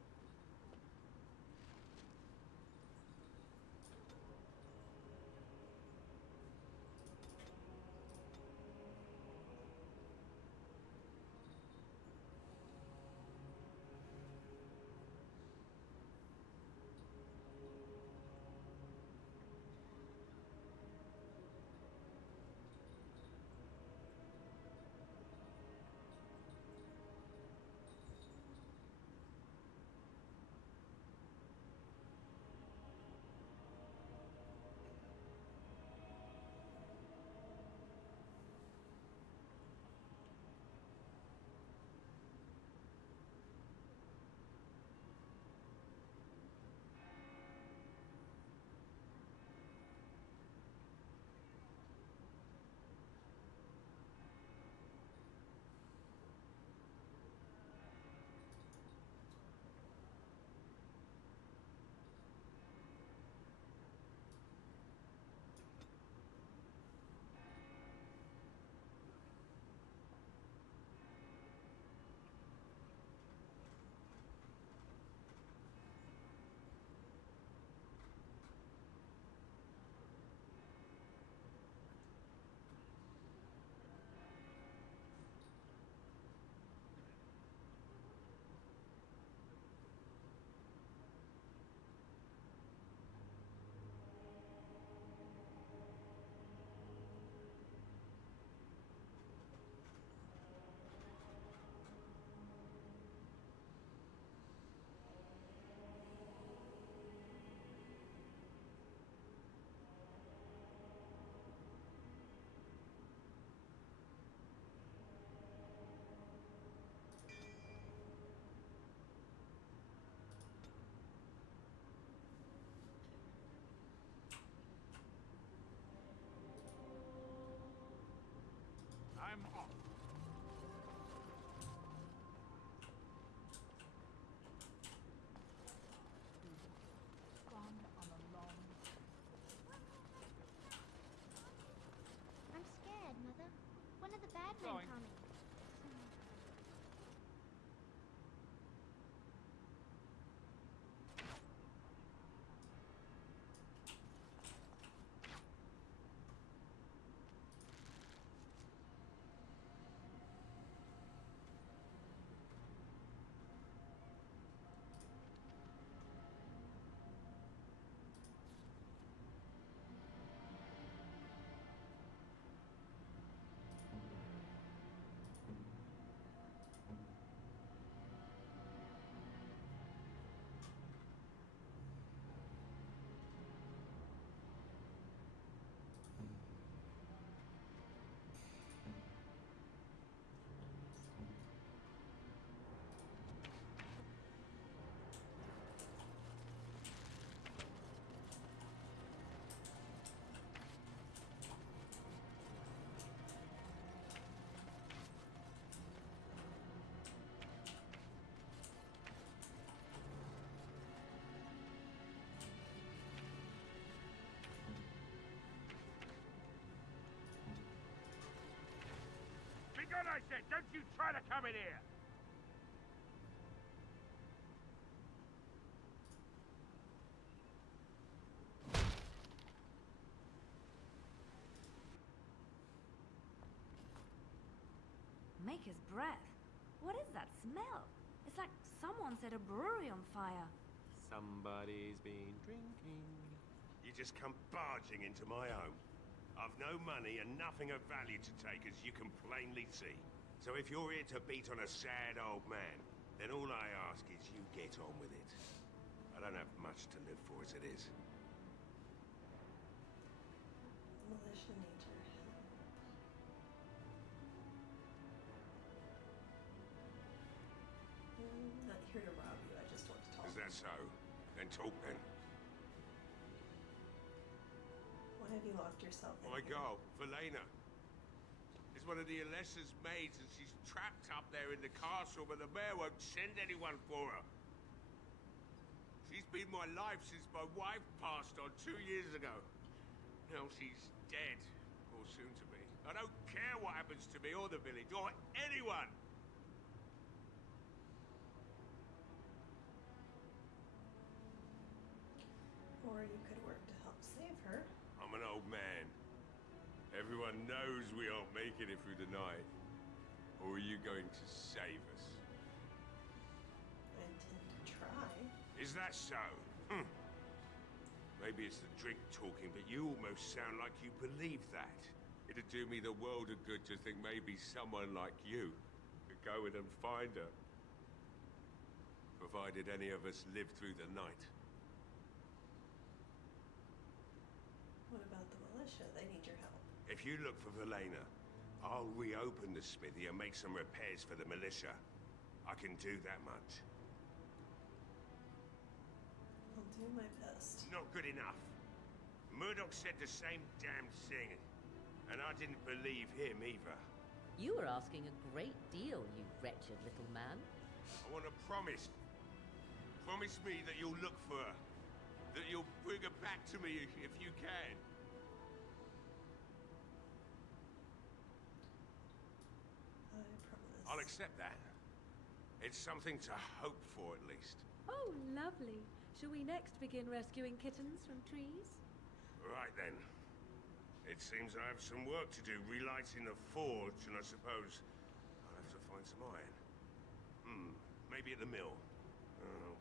I'm off. Gone on a long... I'm scared, Mother. One of the bad men Going. coming. said, don't you try to come in here! Maker's breath. What is that smell? It's like someone set a brewery on fire. Somebody's been drinking. You just come barging into my home. I've no money and nothing of value to take, as you can plainly see. So if you're here to beat on a sad old man, then all I ask is you get on with it. I don't have much to live for as it is. Militia needs your help. Not here to rob you, I just want to talk. Is that so? Then talk then. Why have you locked yourself in My here? girl, Velena, is one of the Alessa's maids, and she's trapped up there in the castle, but the mayor won't send anyone for her. She's been my life since my wife passed on 2 years ago. Now she's dead, or soon to be. I don't care what happens to me or the village, or anyone! Or you could work to help save her. I'm an old man. Everyone knows we aren't making it through the night. Or are you going to save us? I intend to try. Is that so? Maybe it's the drink talking, but you almost sound like you believe that. It'd do me the world of good to think maybe someone like you could go in and find her. Provided any of us live through the night. What about the militia? They need your help. If you look for Velena, I'll reopen the smithy and make some repairs for the militia. I can do that much. I'll do my best. Not good enough. Murdoch said the same damn thing, and I didn't believe him either. You were asking a great deal, you wretched little man. I want a promise. Promise me that you'll look for her. That you'll bring her back to me if you can. I promise. I'll accept that. It's something to hope for, at least. Oh, lovely. Shall we next begin rescuing kittens from trees? Right then. It seems I have some work to do relighting the forge, and I suppose I'll have to find some iron. Maybe at the mill.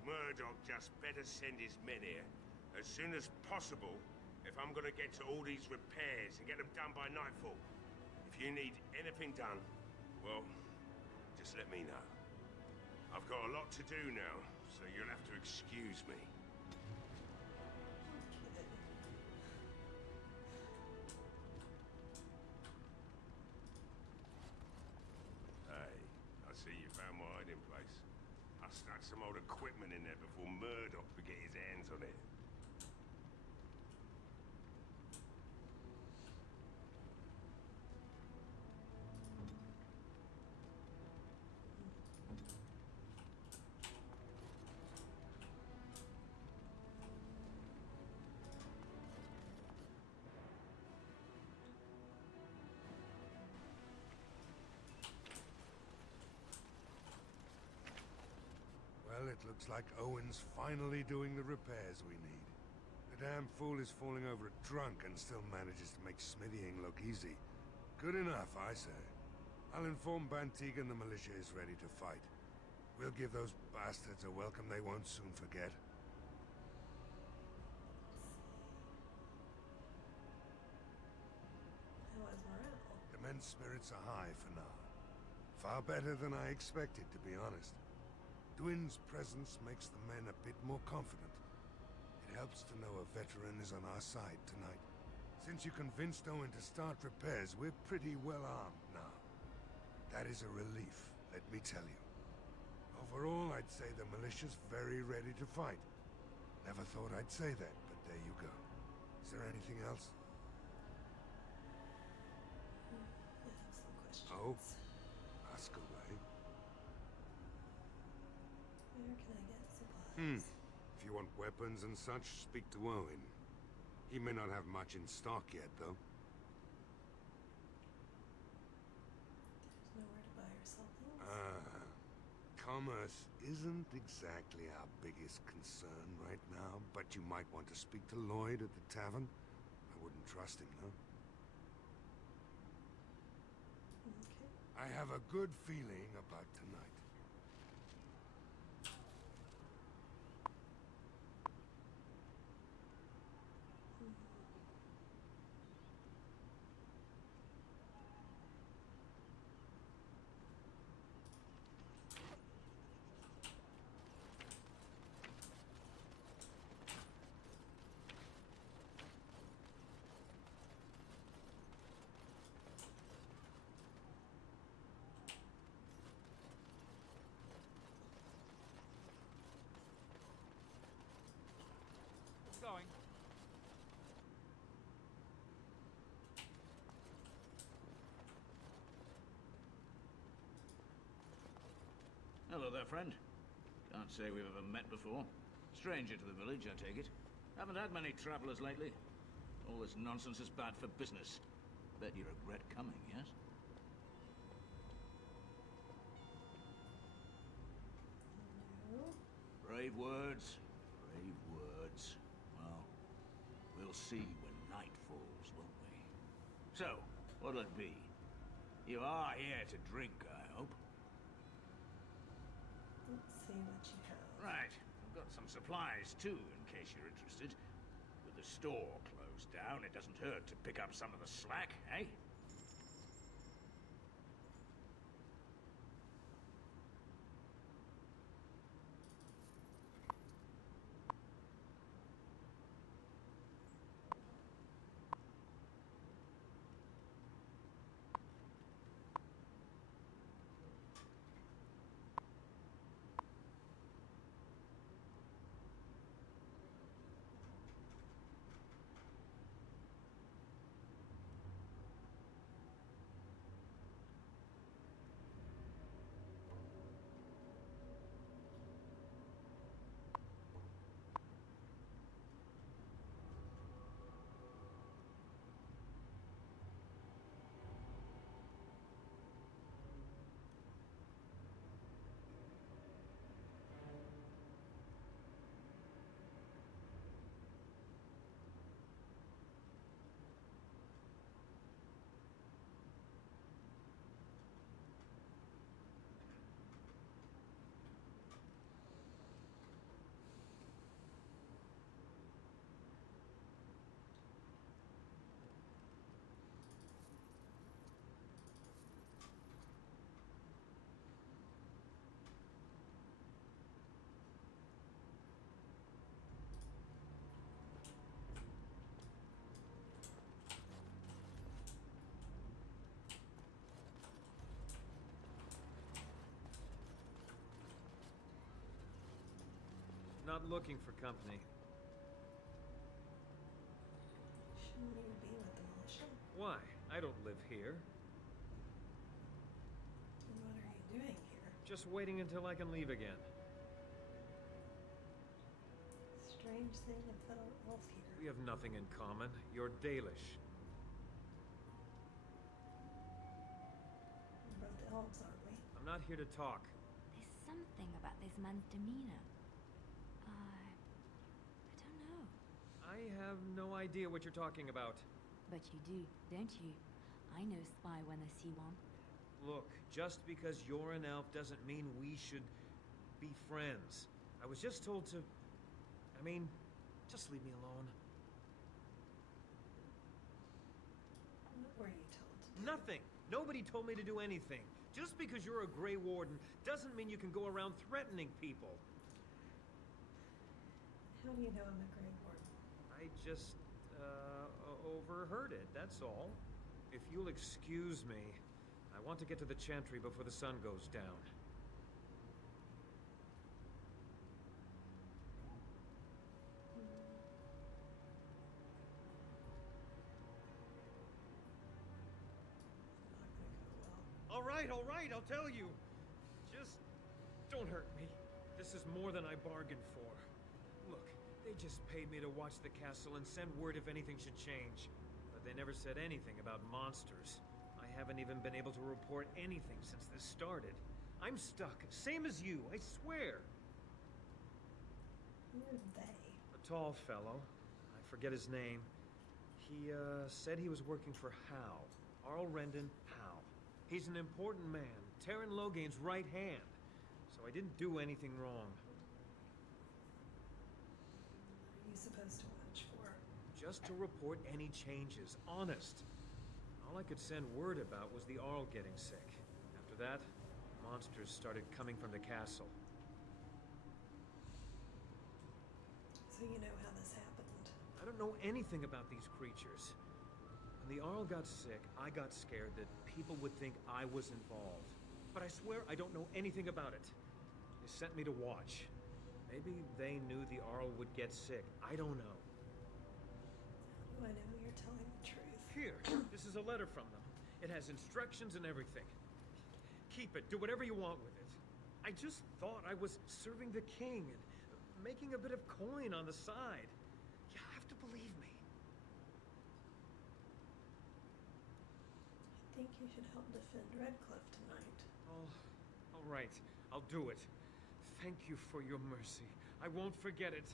Murdoch just better send his men here as soon as possible if I'm gonna get to all these repairs and get them done by nightfall. If you need anything done, well, just let me know. I've got a lot to do now, so you'll have to excuse me. Hey, I see you found my hiding place. I stuck some old equipment in there before Murdoch could get his hands on it. Well, it looks like Owen's finally doing the repairs we need. The damn fool is falling over drunk and still manages to make smithying look easy. Good enough, I say. I'll inform Bantigan the militia is ready to fight. We'll give those bastards a welcome they won't soon forget. How is morale? The men's spirits are high for now. Far better than I expected, to be honest. Dwin's presence makes the men a bit more confident. It helps to know a veteran is on our side tonight. Since you convinced Owen to start repairs, we're pretty well armed now. That is a relief, let me tell you. Overall, I'd say the militia's very ready to fight. Never thought I'd say that, but there you go. Is there anything else? I have some questions. Oh? Ask away. Where can I get supplies? If you want weapons and such, speak to Owen. He may not have much in stock yet, though. There's nowhere to buy Commerce isn't exactly our biggest concern right now, but you might want to speak to Lloyd at the tavern. I wouldn't trust him, though. Okay. I have a good feeling about tonight. Going. Hello there, friend. Can't say we've ever met before. Stranger to the village, I take it. Haven't had many travelers lately. All this nonsense is bad for business. Bet you regret coming, yes? No. Brave words. Brave words. Well, we'll see when night falls, won't we? So, what'll it be? You are here to drink, I hope? Let's see what you have. Right. I've got some supplies, too, in case you're interested. With the store closed down, it doesn't hurt to pick up some of the slack, eh? Not looking for company. Shouldn't you be with the militia? Why? I don't live here. And what are you doing here? Just waiting until I can leave again. Strange thing, a fellow elf here. We have nothing in common. You're Dalish. We're both elves, aren't we? I'm not here to talk. There's something about this man's demeanor. I don't know. I have no idea what you're talking about. But you do, don't you? I know spy when I see one. Look, just because you're an elf doesn't mean we should be friends. I was just told to... I mean, just leave me alone. What were you told to do? Nothing. Nobody told me to do anything. Just because you're a Grey Warden doesn't mean you can go around threatening people. How do you know I'm a Grey Warden? I just, overheard it, that's all. If you'll excuse me, I want to get to the Chantry before the sun goes down. All right, I'll tell you. Just don't hurt me. This is more than I bargained for. Look, they just paid me to watch the castle and send word if anything should change. But they never said anything about monsters. I haven't even been able to report anything since this started. I'm stuck, same as you, I swear. Who are they? A tall fellow. I forget his name. He, said he was working for Hal. Arl Rendon Hal. He's an important man, Terran Loghain's right hand. So I didn't do anything wrong. What are you supposed to watch for? Just to report any changes, honest. All I could send word about was the Arl getting sick. After that, monsters started coming from the castle. So you know how this happened. I don't know anything about these creatures. When the Arl got sick, I got scared that people would think I was involved. But I swear I don't know anything about it. They sent me to watch. Maybe they knew the Arl would get sick. I don't know. How do I know you're telling the truth? Here, this is a letter from them. It has instructions and everything. Keep it. Do whatever you want with it. I just thought I was serving the king and making a bit of coin on the side. You have to believe me. I think you should help defend Redcliffe tonight. Oh, all right. I'll do it. Thank you for your mercy. I won't forget it.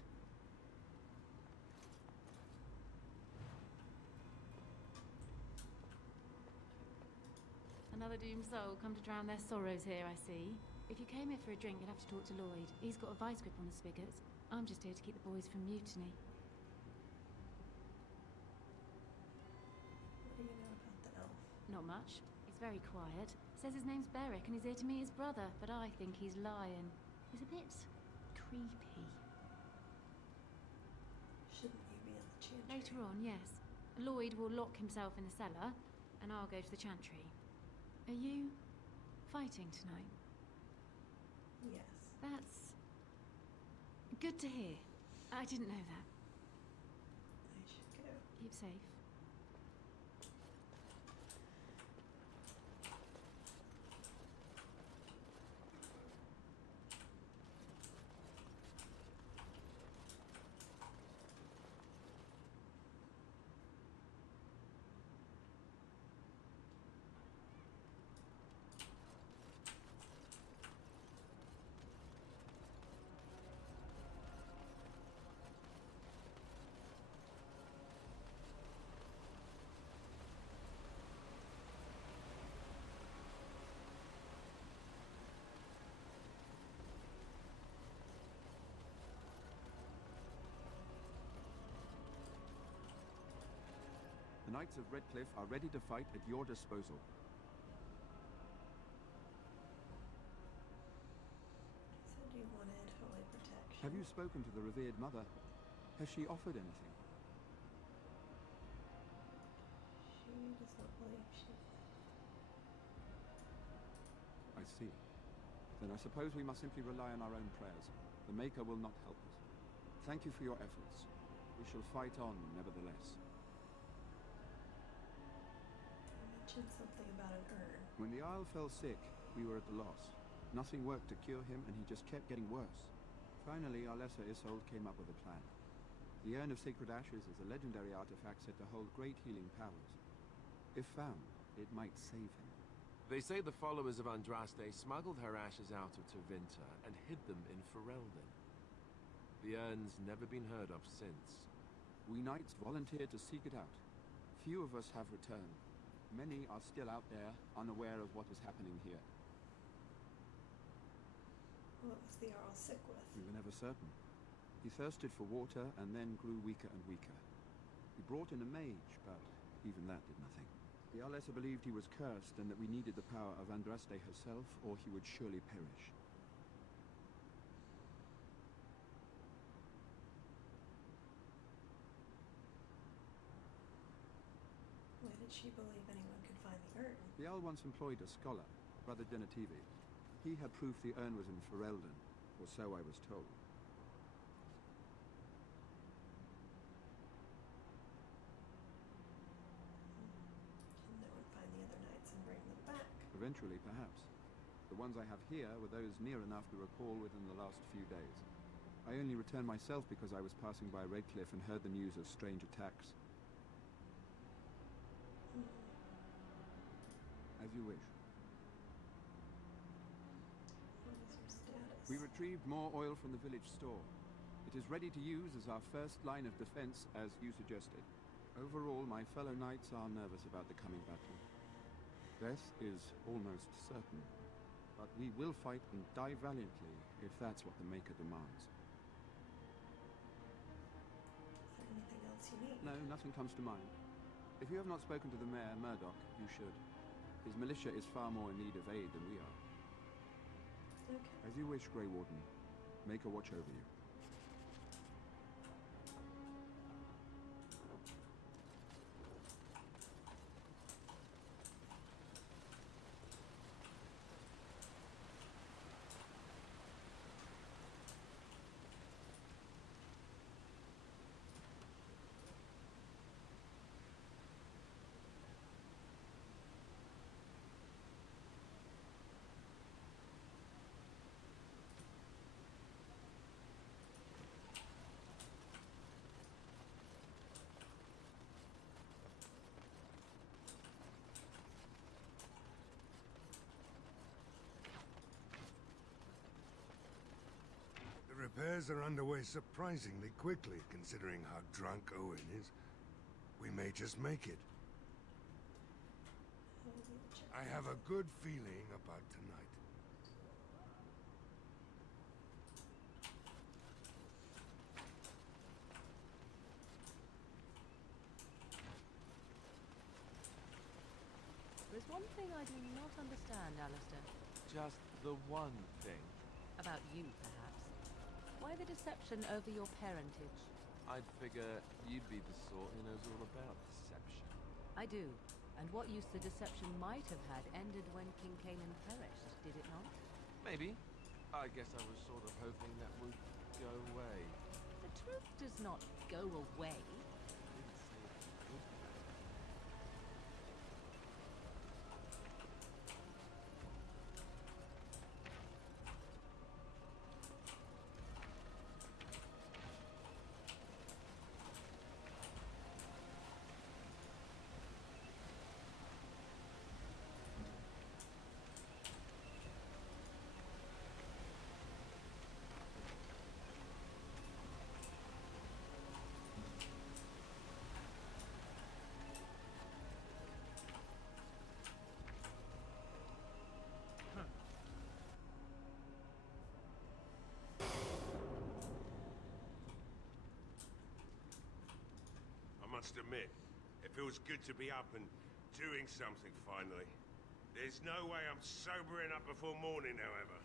Another doomed soul come to drown their sorrows here, I see. If you came here for a drink, you'd have to talk to Lloyd. He's got a vice grip on the spigots. I'm just here to keep the boys from mutiny. What do you know about the elf? Not much. He's very quiet. Says his name's Beric and he's here to meet his brother, but I think he's lying. He's a bit creepy. Shouldn't you be in the chantry? Later on, yes. Lloyd will lock himself in the cellar, and I'll go to the chantry. Are you fighting tonight? Yes. That's good to hear. I didn't know that. I should go. Keep safe. The Knights of Redcliffe are ready to fight at your disposal. You said you wanted holy protection. Have you spoken to the revered mother? Has she offered anything? She does not believe she... I see. Then I suppose we must simply rely on our own prayers. The Maker will not help us. Thank you for your efforts. We shall fight on, nevertheless. You mentioned something about an urn. When the Isle fell sick, we were at a loss. Nothing worked to cure him, and he just kept getting worse. Finally, our lesser Isolde came up with a plan. The Urn of Sacred Ashes is a legendary artifact said to hold great healing powers. If found, it might save him. They say the followers of Andraste smuggled her ashes out of Tevinter and hid them in Ferelden. The urn's never been heard of since. We knights volunteered to seek it out. Few of us have returned. Many are still out there, unaware of what is happening here. What was the Jarl sick with? We were never certain. He thirsted for water and then grew weaker and weaker. We brought in a mage, but even that did nothing. The Arlessa believed he was cursed and that we needed the power of Andraste herself, or he would surely perish. Why did she believe anyone could find the urn? The Jarl once employed a scholar, Brother Denetivi. He had proof the urn was in Ferelden, or so I was told. Can no one find the other knights and bring them back? Eventually, perhaps. The ones I have here were those near enough to recall within the last few days. I only returned myself because I was passing by Redcliffe and heard the news of strange attacks. As you wish. We retrieved more oil from the village store. It is ready to use as our first line of defense, as you suggested. Overall, my fellow knights are nervous about the coming battle. Death is almost certain, but we will fight and die valiantly if that's what the Maker demands. Is there anything else you need? No, nothing comes to mind. If you have not spoken to the Mayor, Murdoch, you should. His militia is far more in need of aid than we are. Okay. As you wish, Grey Warden. Maker watch over you. The repairs are underway surprisingly quickly, considering how drunk Owen is. We may just make it. I have a good feeling about tonight. There's one thing I do not understand, Alistair. Just the one thing. About you, perhaps. Why the deception over your parentage? I'd figure you'd be the sort who knows all about deception. I do. And what use the deception might have had ended when King Canaan perished, did it not? Maybe. I guess I was sort of hoping that would go away. The truth does not go away. I didn't say it would. I must admit, it feels good to be up and doing something finally. There's no way I'm sobering up before morning, however.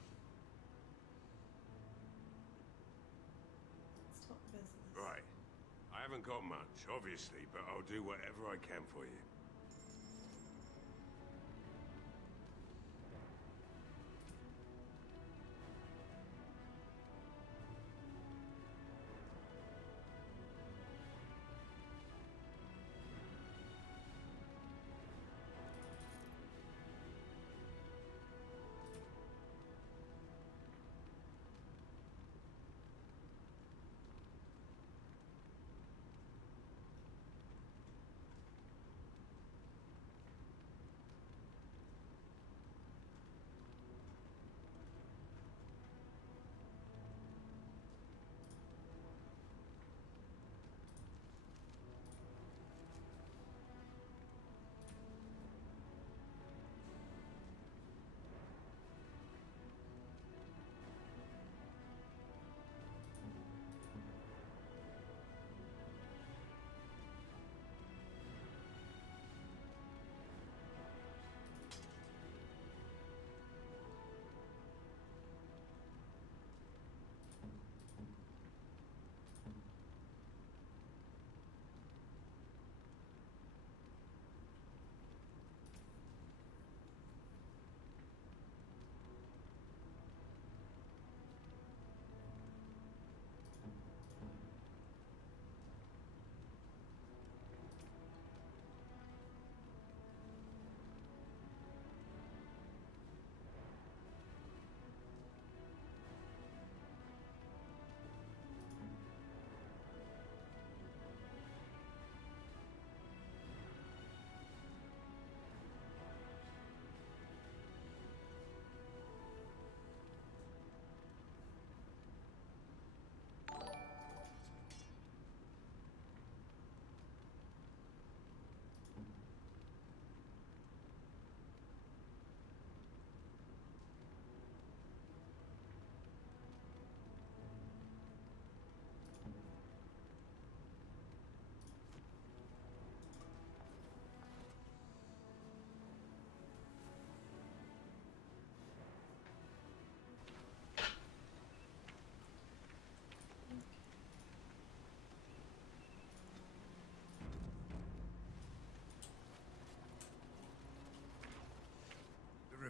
Let's talk business. Right. I haven't got much, obviously, but I'll do whatever I can for you.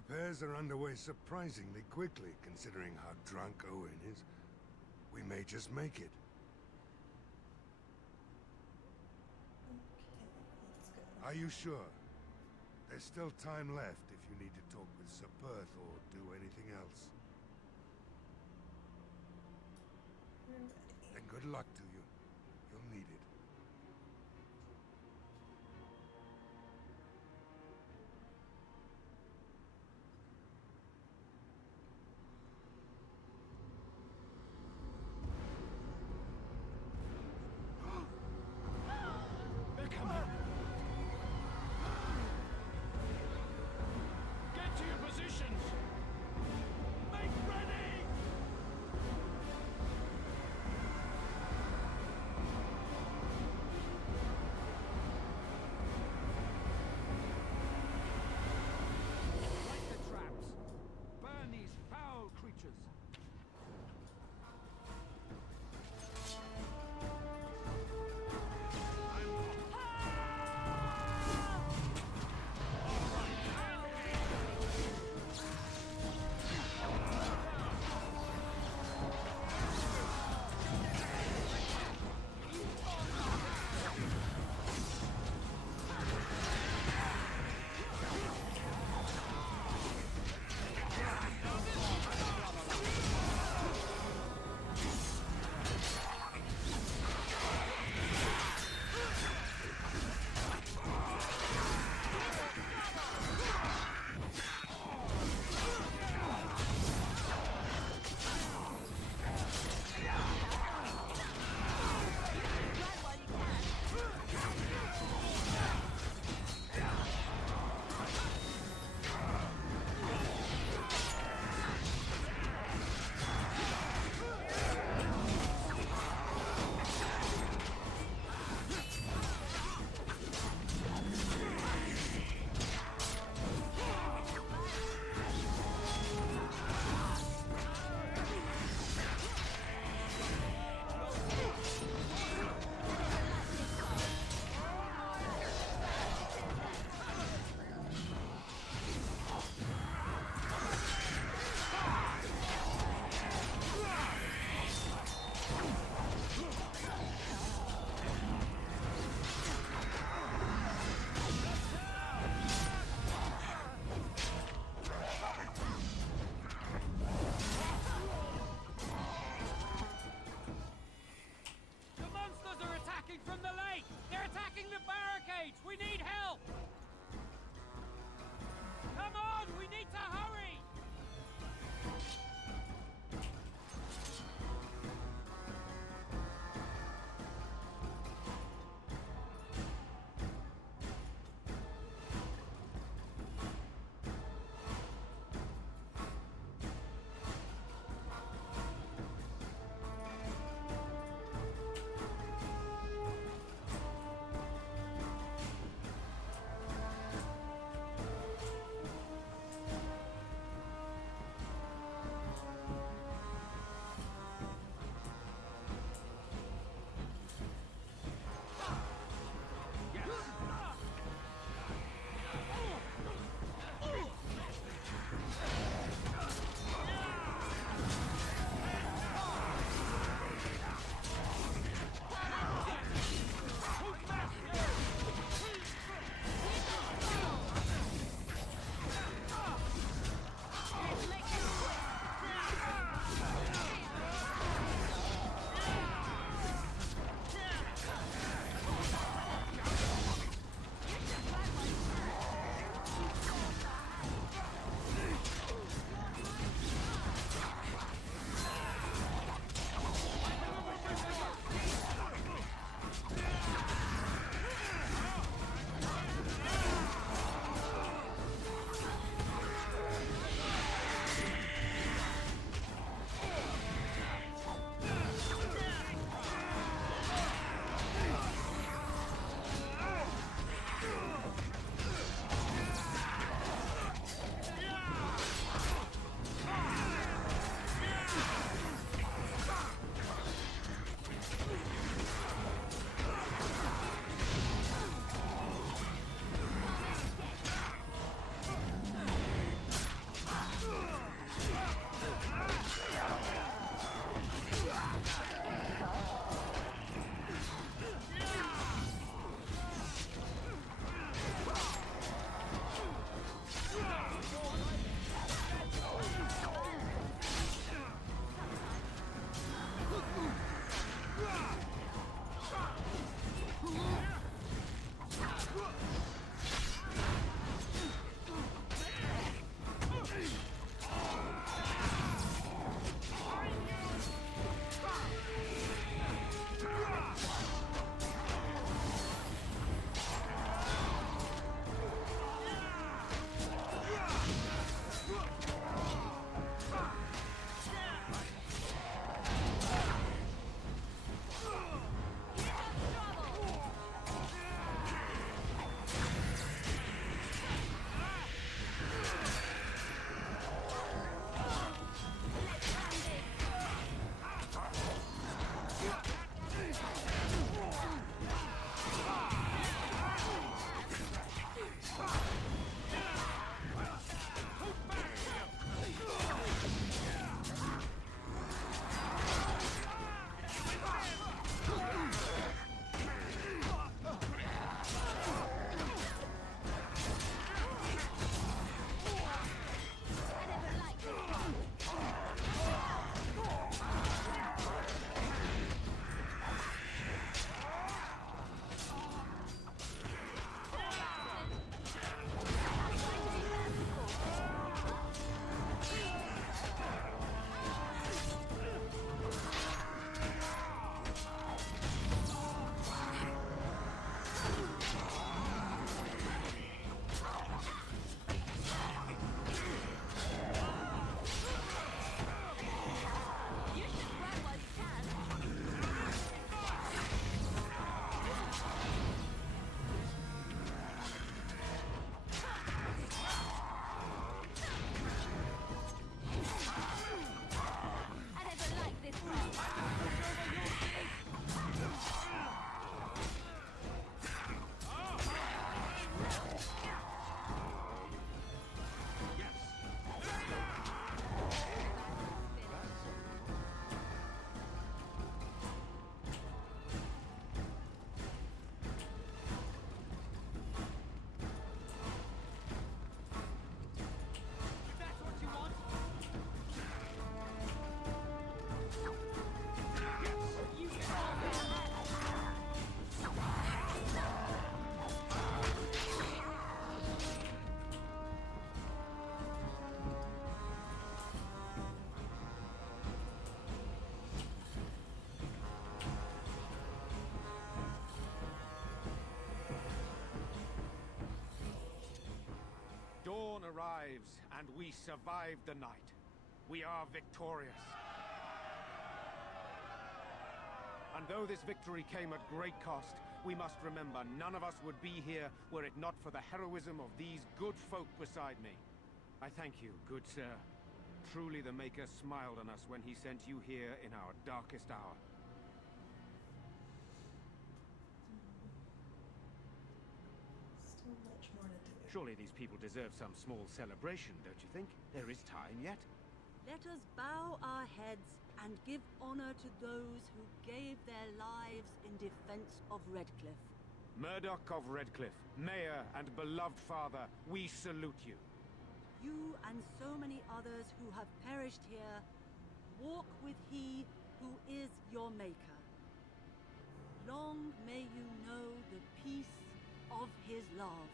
Repairs are underway surprisingly quickly, considering how drunk Owen is. We may just make it. Are you sure? There's still time left if you need to talk with Sir Perth or do anything else. Then good luck to you. You'll need it. They're coming! Get to your positions! Make ready! lives, and we survived the night. We are victorious. And though this victory came at great cost, we must remember none of us would be here were it not for the heroism of these good folk beside me. I thank you, good sir. Truly the Maker smiled on us when he sent you here in our darkest hour. Still much more to do. Surely these people deserve some small celebration, don't you think? There is time yet. Let us bow our heads and give honor to those who gave their lives in defense of Redcliffe. Murdoch of Redcliffe, Mayor and beloved father, we salute you. You and so many others who have perished here, walk with he who is your Maker. Long may you know the peace of his love.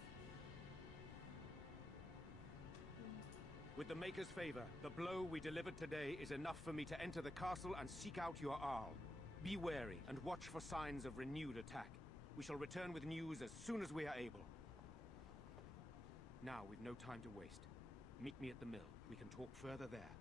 With the Maker's favor, the blow we delivered today is enough for me to enter the castle and seek out your Arl. Be wary and watch for signs of renewed attack. We shall return with news as soon as we are able. Now, we've no time to waste. Meet me at the mill. We can talk further there.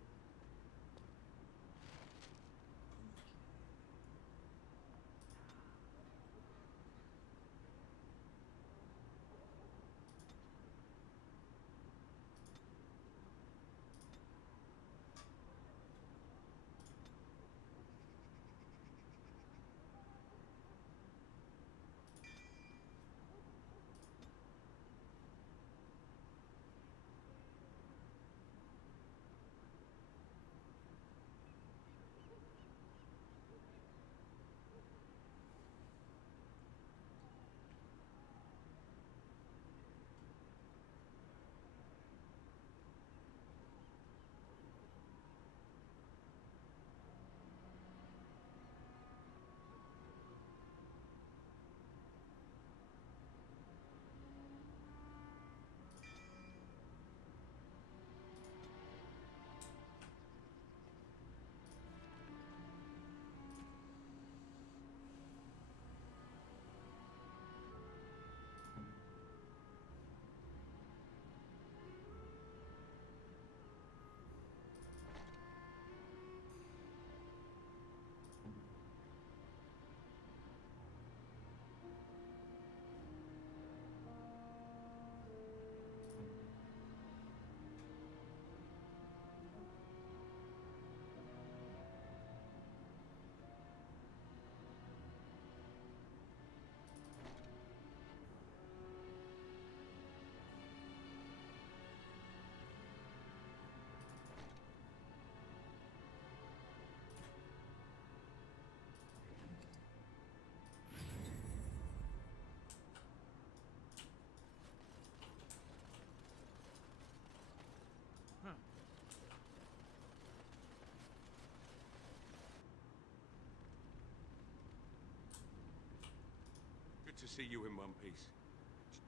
Good to see you in one piece.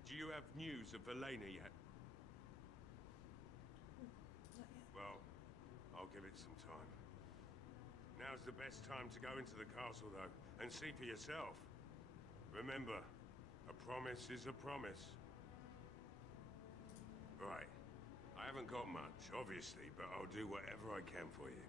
Do you have news of Velena yet? Well, I'll give it some time. Now's the best time to go into the castle, though, and see for yourself. Remember, a promise is a promise. Right. I haven't got much, obviously, but I'll do whatever I can for you.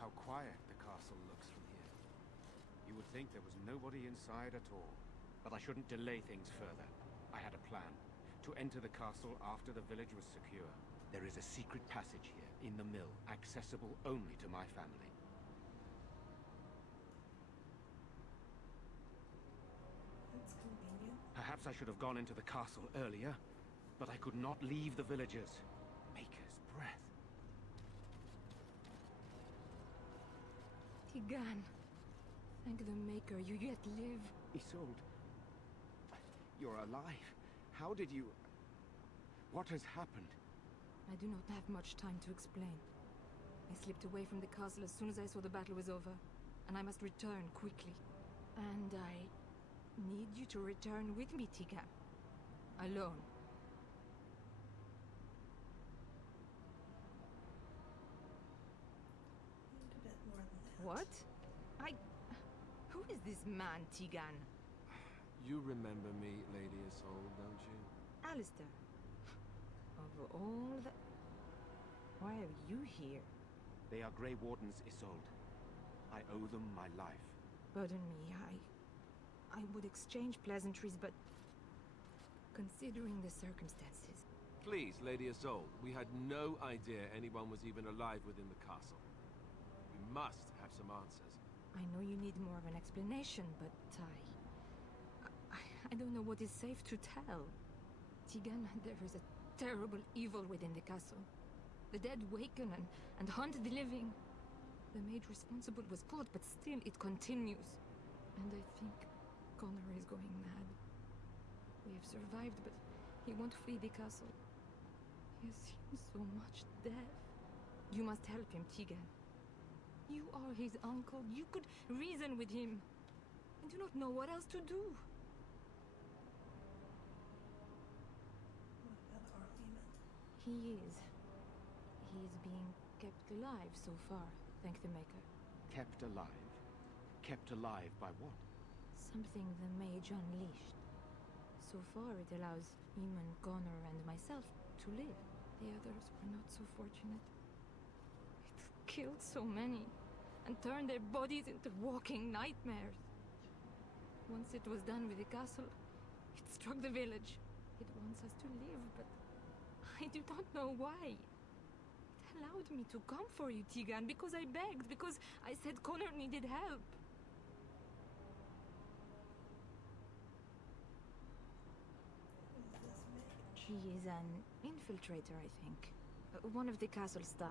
how quiet the castle looks from here. You would think there was nobody inside at all. But I shouldn't delay things further. I had a plan. To enter the castle after the village was secure. There is a secret passage here, in the mill, accessible only to my family. That's convenient. Perhaps I should have gone into the castle earlier, but I could not leave the villagers. Maker's breath. Tigan, thank the Maker you yet live. Isolde, you're alive. How did you... What has happened? I do not have much time to explain. I slipped away from the castle as soon as I saw the battle was over, and I must return quickly. And I need you to return with me, Tigan. Alone. Need a bit more than that. What? Who is this man, Tigan? You remember me, Lady Isolde, don't you? Alistair. Of all the... Why are you here? They are Grey Wardens, Isolde. I owe them my life. Pardon me, I would exchange pleasantries, but... Considering the circumstances... Please, Lady Isolde, we had no idea anyone was even alive within the castle. We must have some answers. I know you need more of an explanation, but I don't know what is safe to tell. Tigan, there is a terrible evil within the castle. The dead waken and hunt the living. The maid responsible was caught, but still it continues. And I think Connor is going mad. We have survived, but he won't flee the castle. He has seen so much death. You must help him, Tigan. You are his uncle. You could reason with him. I do not know what else to do. What about Arleman? He is being kept alive so far, thank the Maker. Kept alive? Kept alive by what? Something the mage unleashed. So far it allows Eamon, Connor, and myself to live. The others were not so fortunate. It killed so many, and turned their bodies into walking nightmares. Once it was done with the castle, it struck the village. It wants us to live, but I do not know why. It allowed me to come for you, Tigan, because I begged, because I said Connor needed help. Who is this mage? He is an infiltrator, I think. One of the castle staff.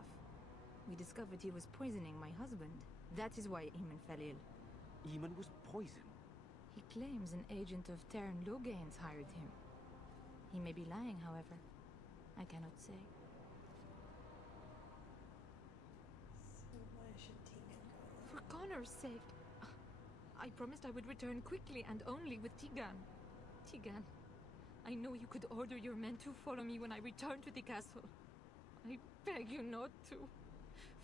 We discovered he was poisoning my husband. That is why Eamon fell ill. Eamon was poisoned? He claims an agent of Terran Logains hired him. He may be lying, however. I cannot say. So why should Tegan go? For Connor's sake. I promised I would return quickly and only with Tigan. Tigan, I know you could order your men to follow me when I return to the castle. I beg you not to.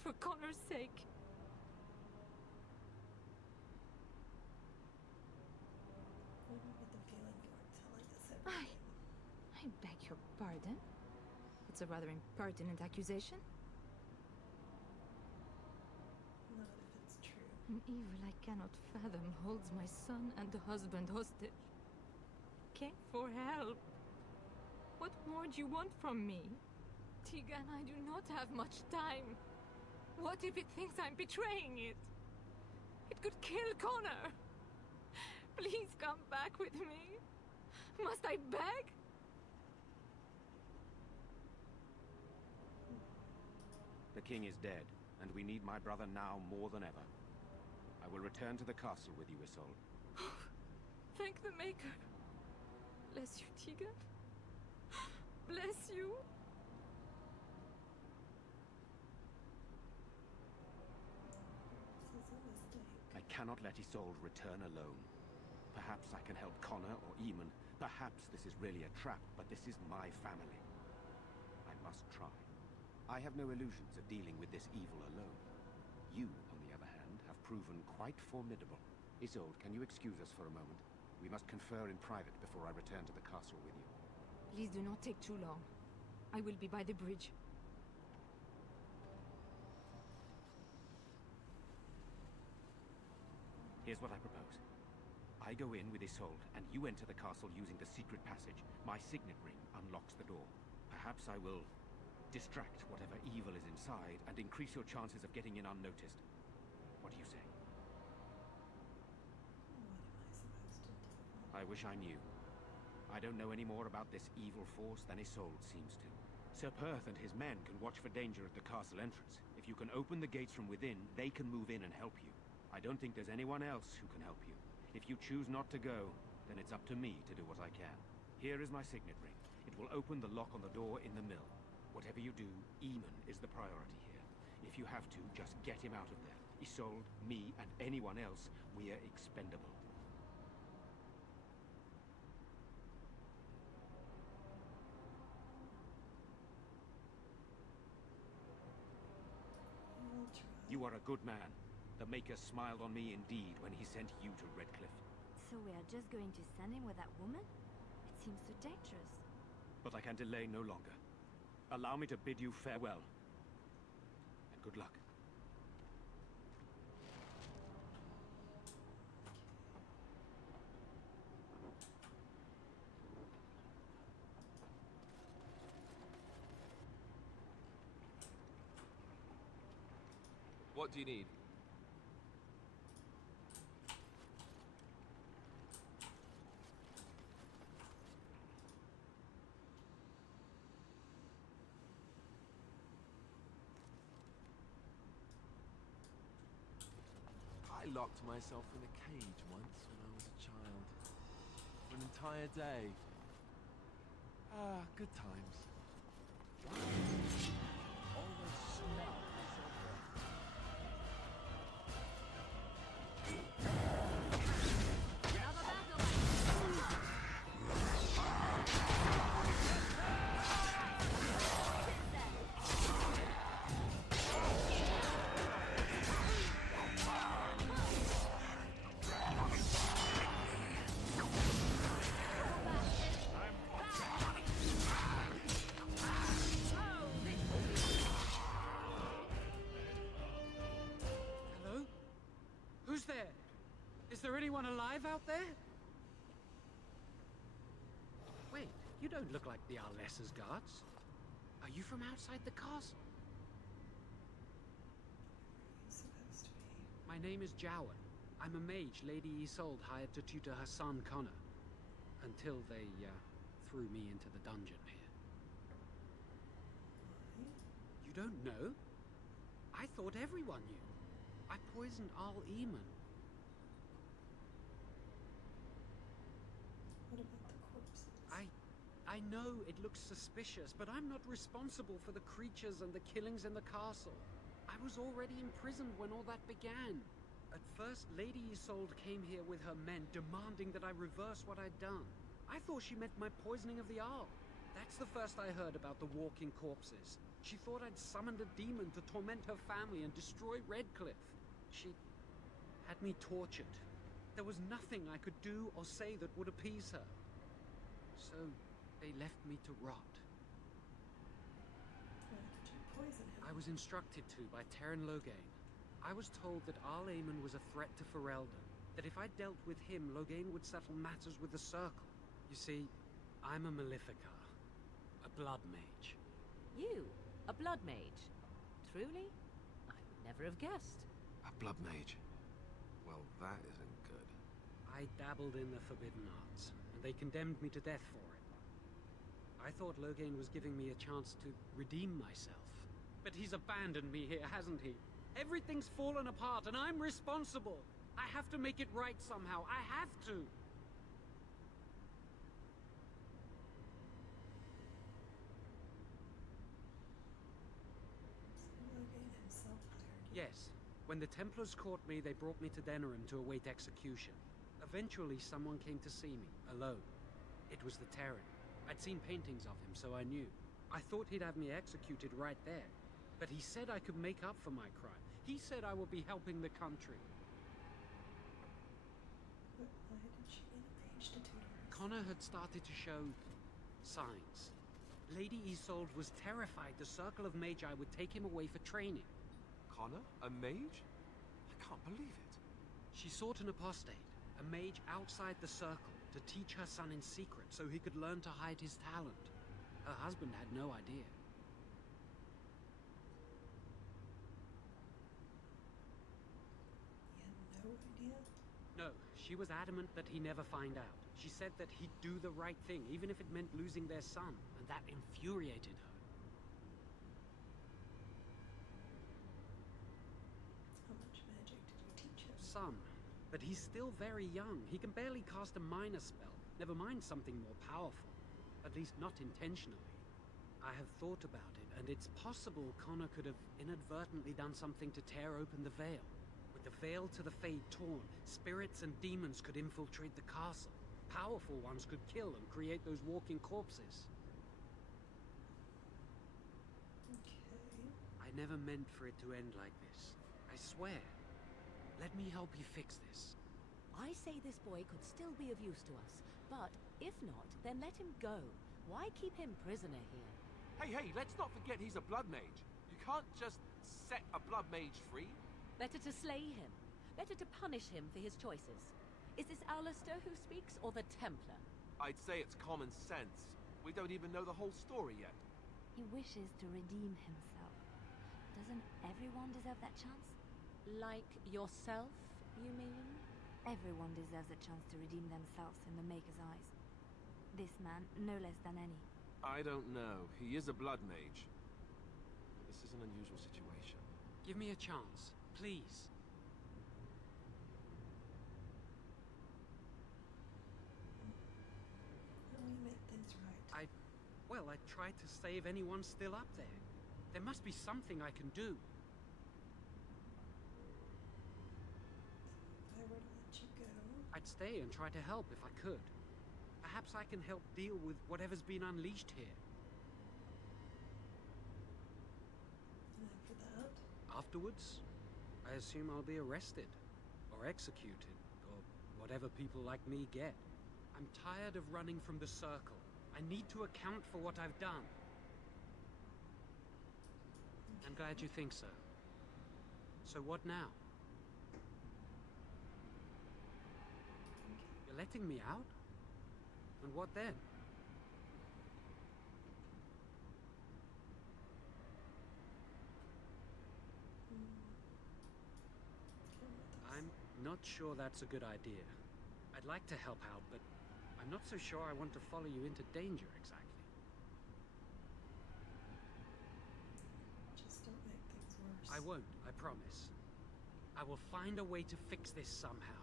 For Connor's sake. I don't get the feeling you are telling us everything. I beg your pardon? It's a rather impertinent accusation. Not if it's true. An evil I cannot fathom holds my son and husband hostage. Came for help. What more do you want from me? Tigan, I do not have much time. What if it thinks I'm betraying it? It could kill Connor. Please come back with me. Must I beg? The king is dead, and we need my brother now more than ever. I will return to the castle with you, Isolde. Thank the Maker. Bless you, Tigan. Bless you. This is a mistake. I cannot let Isolde return alone. Perhaps I can help Connor or Eamon. Perhaps this is really a trap, but this is my family. I must try. I have no illusions of dealing with this evil alone. You, on the other hand, have proven quite formidable. Isolde, can you excuse us for a moment? We must confer in private before I return to the castle with you. Please do not take too long. I will be by the bridge. Here's what I propose. I go in with Isolde, and you enter the castle using the secret passage. My signet ring unlocks the door. Perhaps I will distract whatever evil is inside and increase your chances of getting in unnoticed. What do you say? I wish I knew. I don't know any more about this evil force than Isolde seems to. Sir Perth and his men can watch for danger at the castle entrance. If you can open the gates from within, they can move in and help you. I don't think there's anyone else who can help you. If you choose not to go, then it's up to me to do what I can. Here is my signet ring. It will open the lock on the door in the mill. Whatever you do, Eamon is the priority here. If you have to, just get him out of there. Isolde, me, and anyone else, we are expendable. You are a good man. The Maker smiled on me indeed when he sent you to Redcliffe. So we are just going to send him with that woman? It seems so dangerous. But I can delay no longer. Allow me to bid you farewell. And good luck. What do you need? I locked myself in a cage once when I was a child. For an entire day. Ah, good times. Always smell so good. Hello? Who's there? Is there anyone alive out there? Wait, you don't look like the Arlessa's guards. Are you from outside the castle? Supposed to be. My name is Jowan. I'm a mage Lady Isolde hired to tutor her son Connor. Until they, threw me into the dungeon here. You don't know? I thought everyone knew. I poisoned Al Eamon. What about the corpses? I know it looks suspicious, but I'm not responsible for the creatures and the killings in the castle. I was already imprisoned when all that began. At first, Lady Isolde came here with her men, demanding that I reverse what I'd done. I thought she meant my poisoning of the Arl. That's the first I heard about the walking corpses. She thought I'd summoned a demon to torment her family and destroy Redcliffe. She had me tortured. There was nothing I could do or say that would appease her. So they left me to rot. Why did you poison him? I was instructed to by Terran Loghain. I was told that Al Eamon was a threat to Ferelden, that if I dealt with him, Loghain would settle matters with the Circle. You see, I'm a Maleficar, a blood mage. You? A blood mage? Truly? I would never have guessed. A blood mage? Well, that isn't good. I dabbled in the forbidden arts, and they condemned me to death for it. I thought Loghain was giving me a chance to redeem myself. But he's abandoned me here, hasn't he? Everything's fallen apart, and I'm responsible. I have to make it right somehow. I have to. Loghain himself hired you. Yes. When the Templars caught me, they brought me to Denerim to await execution. Eventually, someone came to see me, alone. It was the Terran. I'd seen paintings of him, so I knew. I thought he'd have me executed right there. But he said I could make up for my crime. He said I would be helping the country. But why did she need a mage to tutor her? Connor had started to show signs. Lady Isolde was terrified the Circle of Magi would take him away for training. Connor? A mage? I can't believe it. She sought an apostate, a mage outside the circle, to teach her son in secret so he could learn to hide his talent. Her husband had no idea. He had no idea? No, she was adamant that he never find out. She said that he'd do the right thing, even if it meant losing their son, and that infuriated her. How much magic did you teach him? Some. But he's still very young. He can barely cast a minor spell, never mind something more powerful. At least not intentionally. I have thought about it, and it's possible Connor could have inadvertently done something to tear open the veil. With the veil to the Fade torn, spirits and demons could infiltrate the castle. Powerful ones could kill and create those walking corpses. Okay. I never meant for it to end like this. I swear. Let me help you fix this. I say this boy could still be of use to us, but if not, then let him go. Why keep him prisoner here? Hey, let's not forget he's a blood mage. You can't just set a blood mage free. Better to slay him. Better to punish him for his choices. Is this Alistair who speaks, or the Templar? I'd say it's common sense. We don't even know the whole story yet. He wishes to redeem himself. Doesn't everyone deserve that chance? Like yourself, you mean? Everyone deserves a chance to redeem themselves in the Maker's eyes. This man, no less than any. I don't know. He is a blood mage. This is an unusual situation. Give me a chance, please. How do you make things right? I tried to save anyone still up there. There must be something I can do. If I were to let you go... I'd stay and try to help if I could. Perhaps I can help deal with whatever's been unleashed here. And after that? Afterwards, I assume I'll be arrested, or executed, or whatever people like me get. I'm tired of running from the circle. I need to account for what I've done. I'm glad you think so. So what now? You're letting me out? And what then? I'm not sure that's a good idea. I'd like to help out, but I'm not so sure I want to follow you into danger exactly. Just don't make things worse. I won't, I promise. I will find a way to fix this somehow.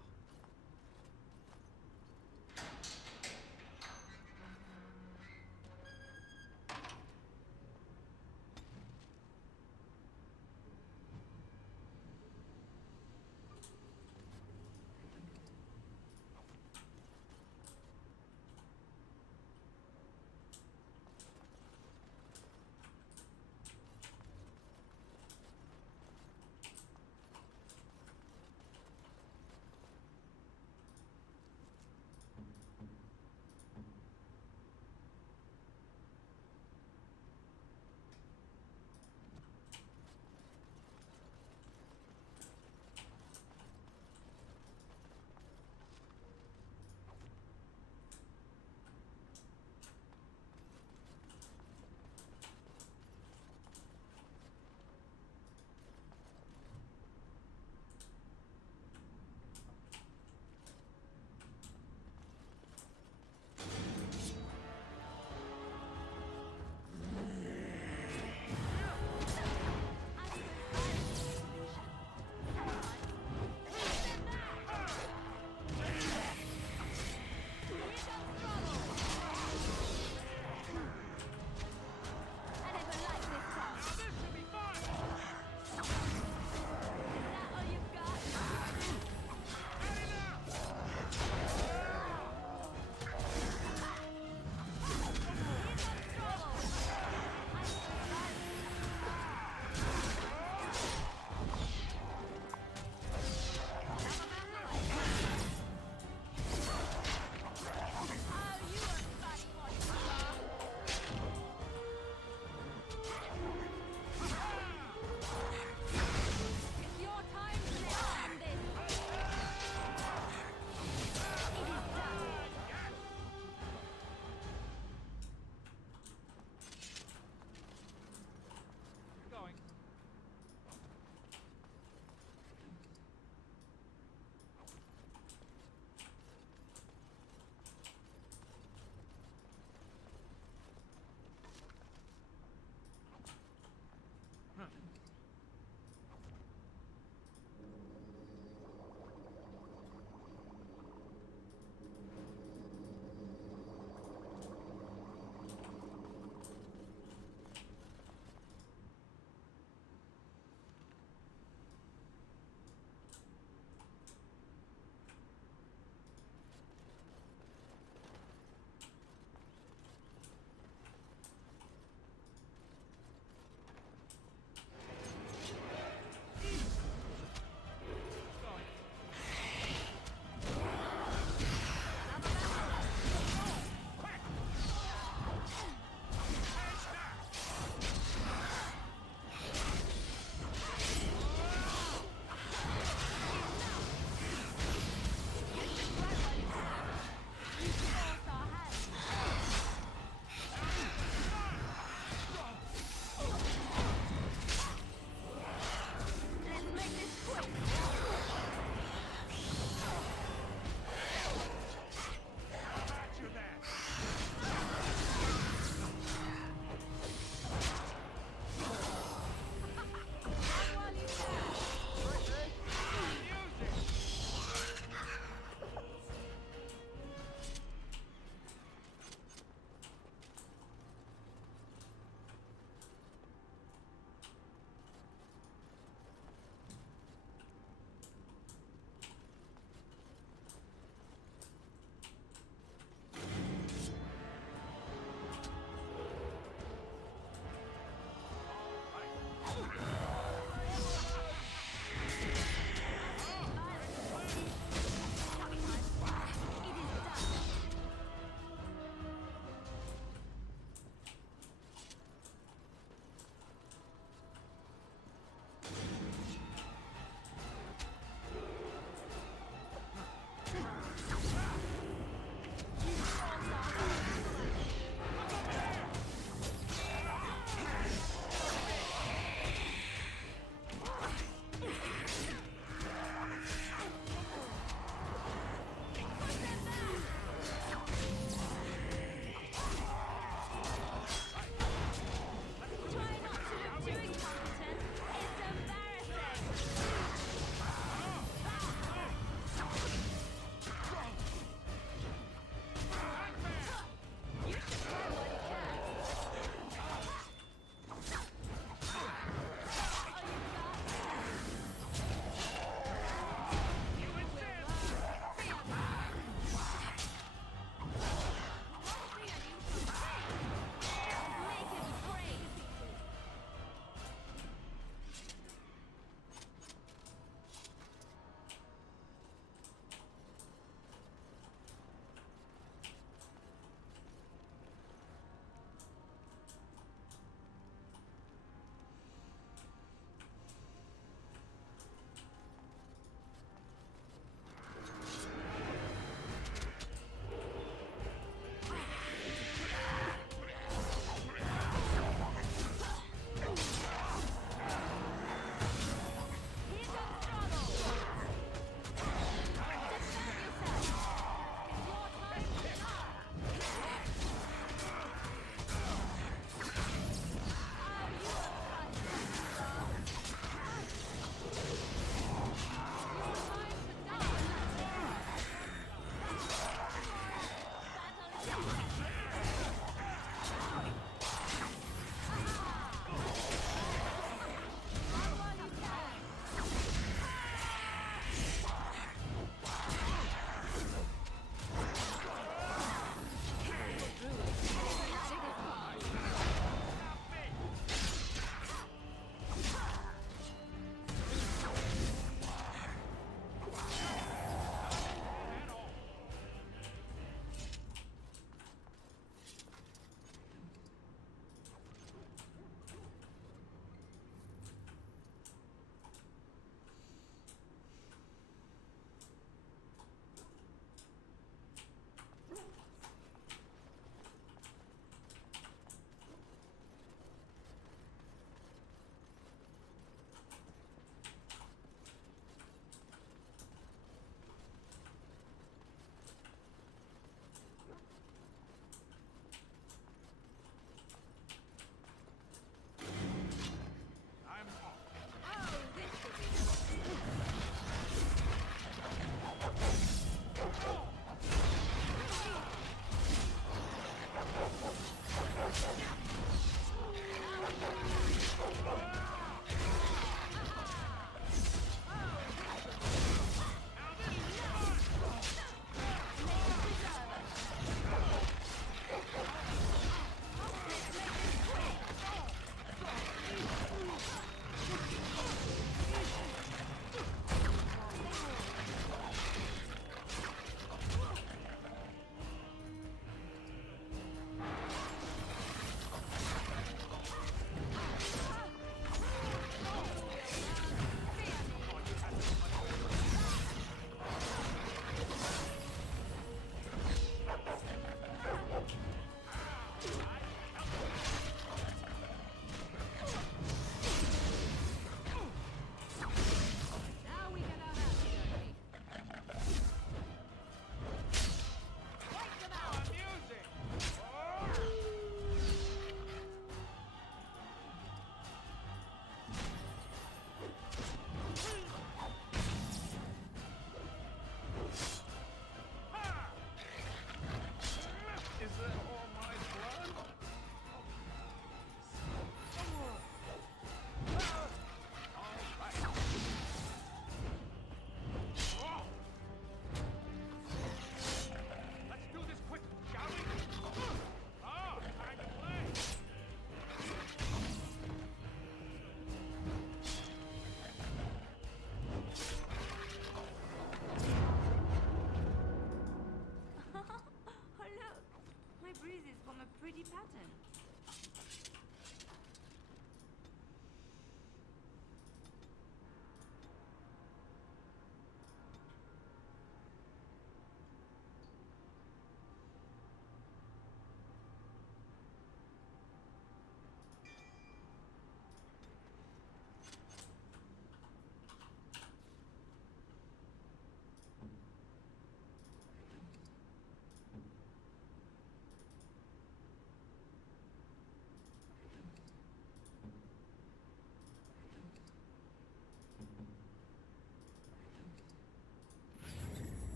pretty pattern.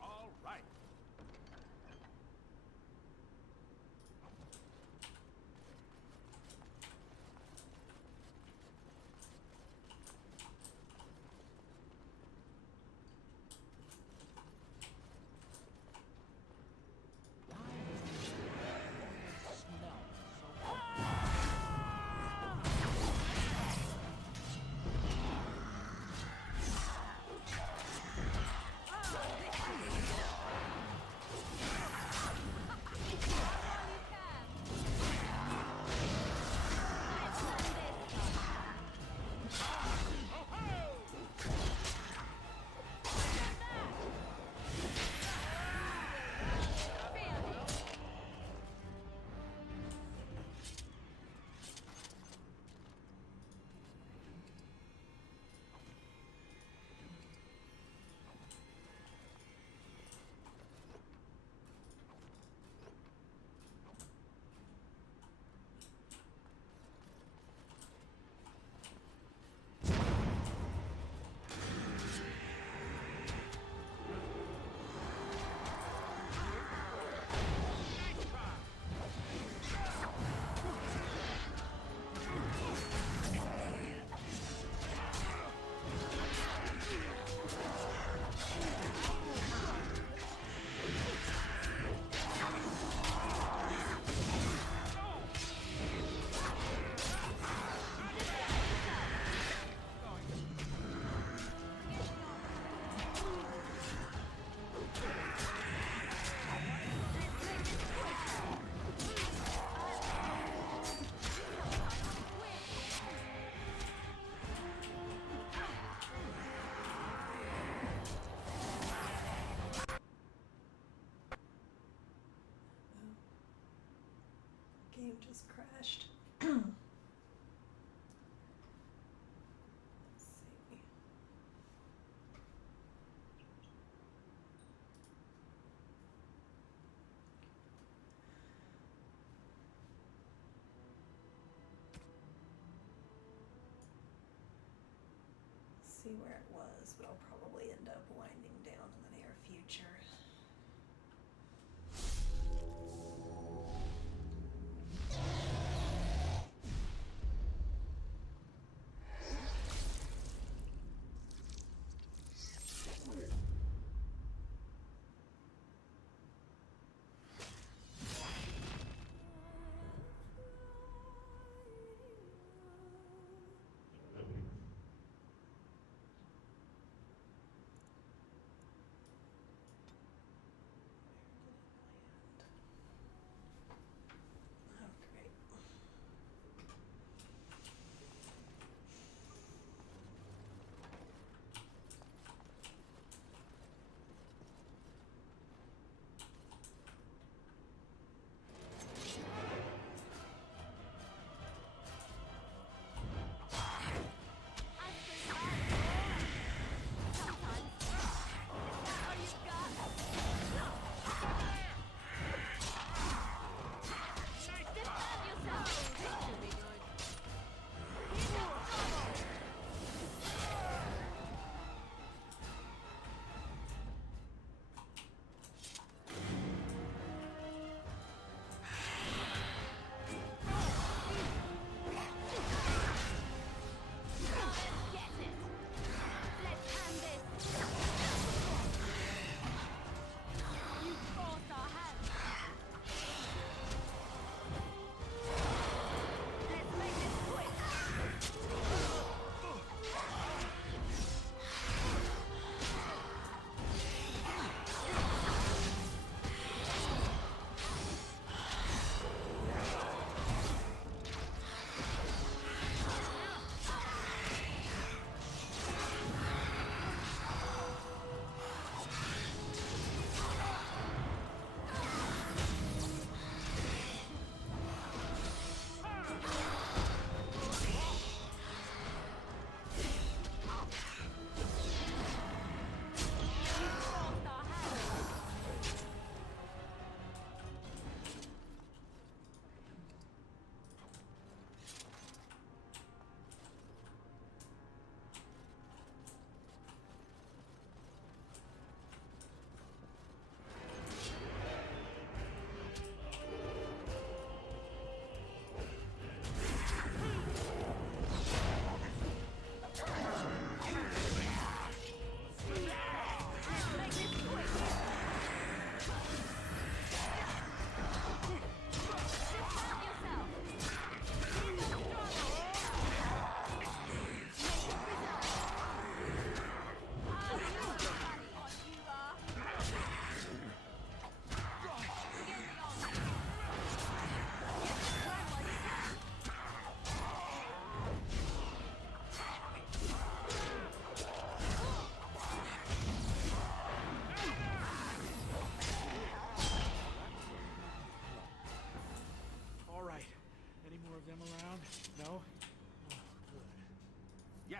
All right. Game just crashed. Let's see. See where it was, but I'll probably end up winding down in the near future.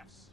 F's.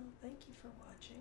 Well, thank you for watching.